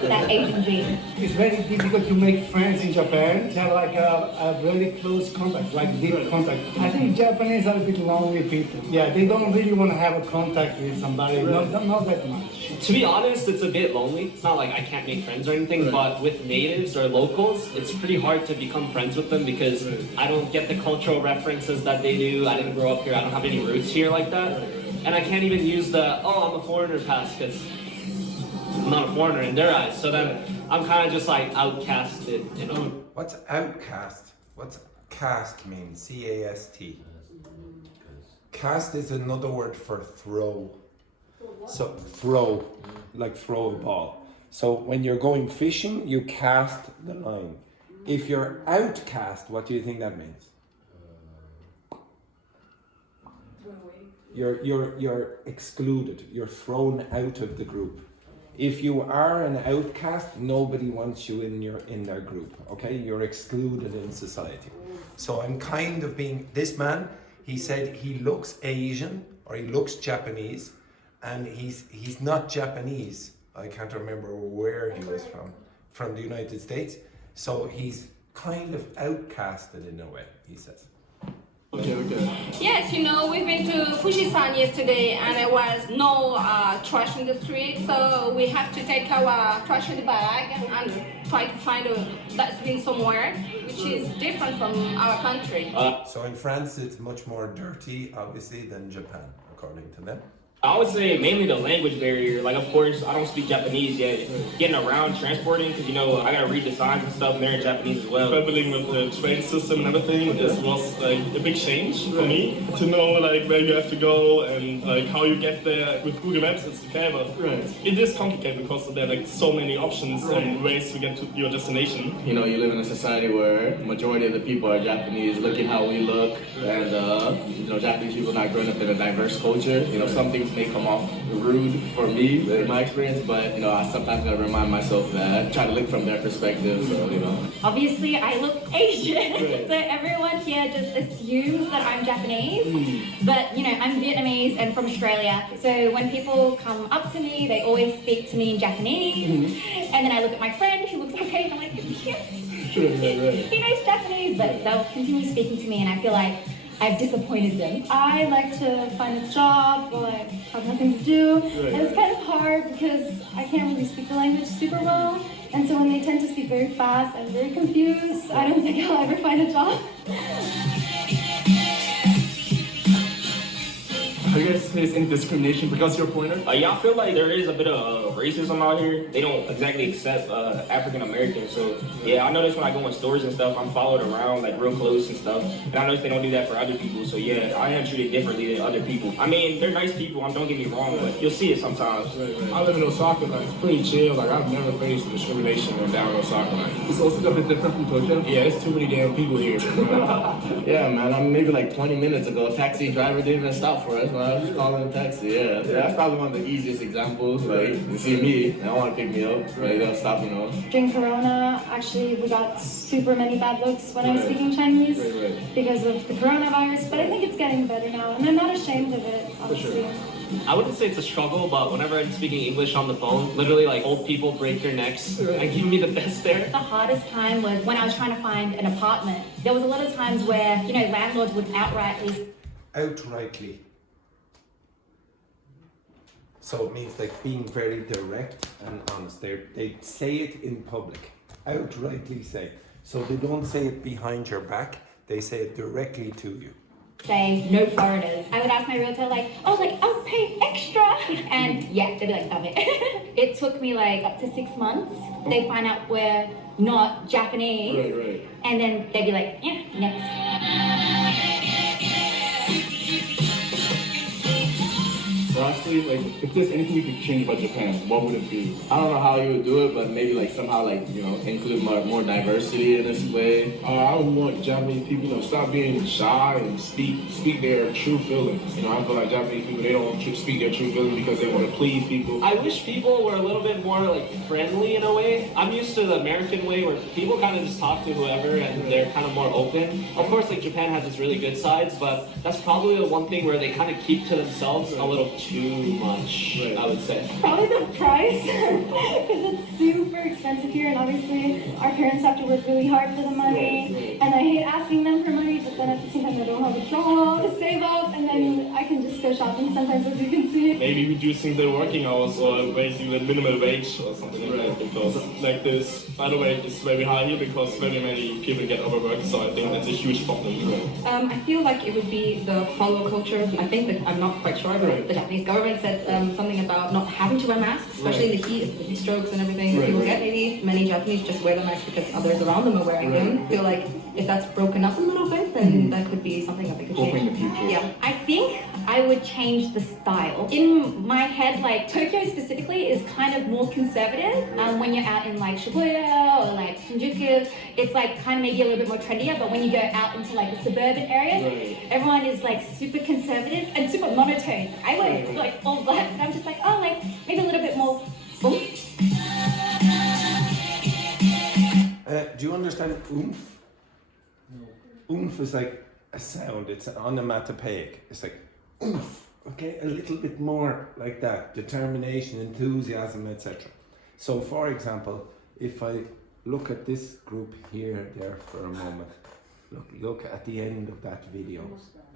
That Asian gene. It's very difficult to make friends in Japan. They have like a very close contact, like deep contact. I think Japanese are a bit lonely people. Yeah, they don't really want to have a contact with somebody, not that much. To be honest, it's a bit lonely. It's not like I can't make friends or anything, but with natives or locals, it's pretty hard to become friends with them because I don't get the cultural references that they do. I didn't grow up here. I don't have any roots here like that. And I can't even use the, oh, I'm a foreigner pass because I'm not a foreigner in their eyes. So then I'm kind of just like outcasted, you know. What's outcast? What's cast mean? C-A-S-T. Cast is another word for throw. So throw, like throw a ball. So when you're going fishing, you cast the line. If you're outcast, what do you think that means? You're excluded. You're thrown out of the group. If you are an outcast, nobody wants you in their group. Okay, you're excluded in society. So I'm kind of being this man. He said he looks Asian or he looks Japanese, and he's not Japanese. I can't remember where he was from the United States. So he's kind of outcasted in a way, he says. Okay. Yes, you know, we've been to Fujisan yesterday and there was no trash in the street, so we have to take our trash in the bag and try to find a dustbin somewhere, which is different from our country. So in France, it's much more dirty, obviously, than Japan, according to them. I would say mainly the language barrier. Like, of course, I don't speak Japanese yet. Getting around, transporting, because, you know, I got to read the signs and stuff, and they're in Japanese as well. Traveling with the train system and everything, this was like a big change for me. To know like where you have to go and like how you get there with Google Maps, it's okay, but it is complicated because there are like so many options and ways to get to your destination. You know, you live in a society where majority of the people are Japanese. Look at how we look, and you know, Japanese people not growing up in a diverse culture. You know, some things may come off rude for me in my experience, but you know, I sometimes gotta remind myself that, try to look from their perspective. So you know, obviously I look Asian, so everyone here just assumes that I'm Japanese, but you know, I'm Vietnamese and from Australia, so when people come up to me, they always speak to me in Japanese, and then I look at my friend who looks okay, and I'm like, he knows Japanese, but they'll continue speaking to me, and I feel like I've disappointed them. I like to find a job or like have nothing to do, and it's kind of hard because I can't really speak the language super well, and so when they tend to speak very fast, I'm very confused. I don't think I'll ever find a job. Have you guys faced any discrimination because you're a foreigner? Yeah, I feel like there is a bit of racism out here. They don't exactly accept African Americans. So yeah, I notice when I go in stores and stuff, I'm followed around like real close and stuff. And I notice they don't do that for other people. So yeah, I am treated differently than other people. I mean, they're nice people. Don't get me wrong, but you'll see it sometimes. I live in Osaka. Like it's pretty chill. Like I've never faced discrimination in down Osaka. Like it's also a bit different from Tokyo. Yeah, there's too many damn people here. yeah, man. I'm maybe like 20 minutes ago, a taxi driver didn't even stop for us. I was just calling a taxi, yeah. That's probably one of the easiest examples. Like, you see me, they don't want to pick me up. Like, they'll stop, you know. During Corona, actually, we got super many bad looks when I was speaking Chinese because of the coronavirus, but I think it's getting better now, and I'm not ashamed of it, honestly. I wouldn't say it's a struggle, but whenever I'm speaking English on the phone, literally like old people break their necks and give me the best stare. The hardest time was when I was trying to find an apartment. There was a lot of times where, you know, landlords would outrightly. So it means like being very direct and honest. They say it in public, outrightly say. So they don't say it behind your back, they say it directly to you. Say no foreigners. I would ask my realtor like, oh, like I'll pay extra, and yeah, they'd be like, stop it. It took me like up to 6 months. They find out we're not Japanese, and then they'd be like, yeah, next. Honestly, like, if there's anything you could change about Japan, what would it be? I don't know how you would do it, but maybe like somehow like, you know, include more diversity in this way. I would want Japanese people to stop being shy and speak their true feelings. You know, I feel like Japanese people, they don't speak their true feelings because they want to please people. I wish people were a little bit more like friendly in a way. I'm used to the American way where people kind of just talk to whoever and they're kind of more open. Of course, like Japan has its really good sides, but that's probably the one thing where they kind of keep to themselves a little too much, I would say. Probably the price, because it's super expensive here, and obviously our parents have to work really hard for the money, and I hate asking them for money, but then at the same time I don't have a job to save up, and then I can just go shopping sometimes, as you can see. Maybe reducing the working hours or raising the minimum wage or something like that, because like this, by the way, is very high here because very many people get overworked, so I think that's a huge problem. I feel like it would be the follow culture. I think that I'm not quite sure, but the Japanese government had said something about not having to wear masks, especially in the heat of the heat strokes and everything that people get. Maybe many Japanese just wear the mask because others around them are wearing them. I feel like if that's broken up a little bit, then that could be something that they could change. In the future. Yeah. I think I would change the style. In my head, like Tokyo specifically is kind of more conservative. When you're out in like Shibuya or like Shinjuku, it's like kind of maybe a little bit more trendier. But when you go out into like the suburban areas, everyone is like super conservative and super monotone. I wear like all black, and I'm just like, oh, like maybe a little bit more. Oomph. Do you understand oomph? Oomph is like a sound, it's onomatopoeic. It's like oomph, okay? A little bit more like that. Determination, enthusiasm, etc. So for example, if I look at this group here, there for a moment, look at the end of that video,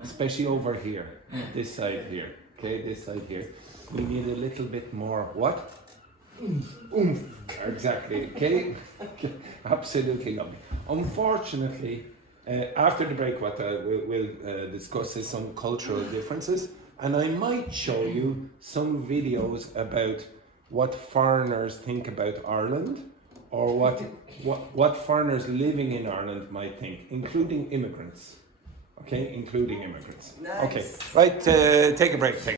especially over here, this side here, okay, this side here. We need a little bit more, what? Oomph, exactly, okay? Absolutely lovely. Unfortunately, after the break, we'll discuss is some cultural differences, and I might show you some videos about what foreigners think about Ireland, or what foreigners living in Ireland might think, including immigrants. Okay, including immigrants. Nice. Okay, right, take a break.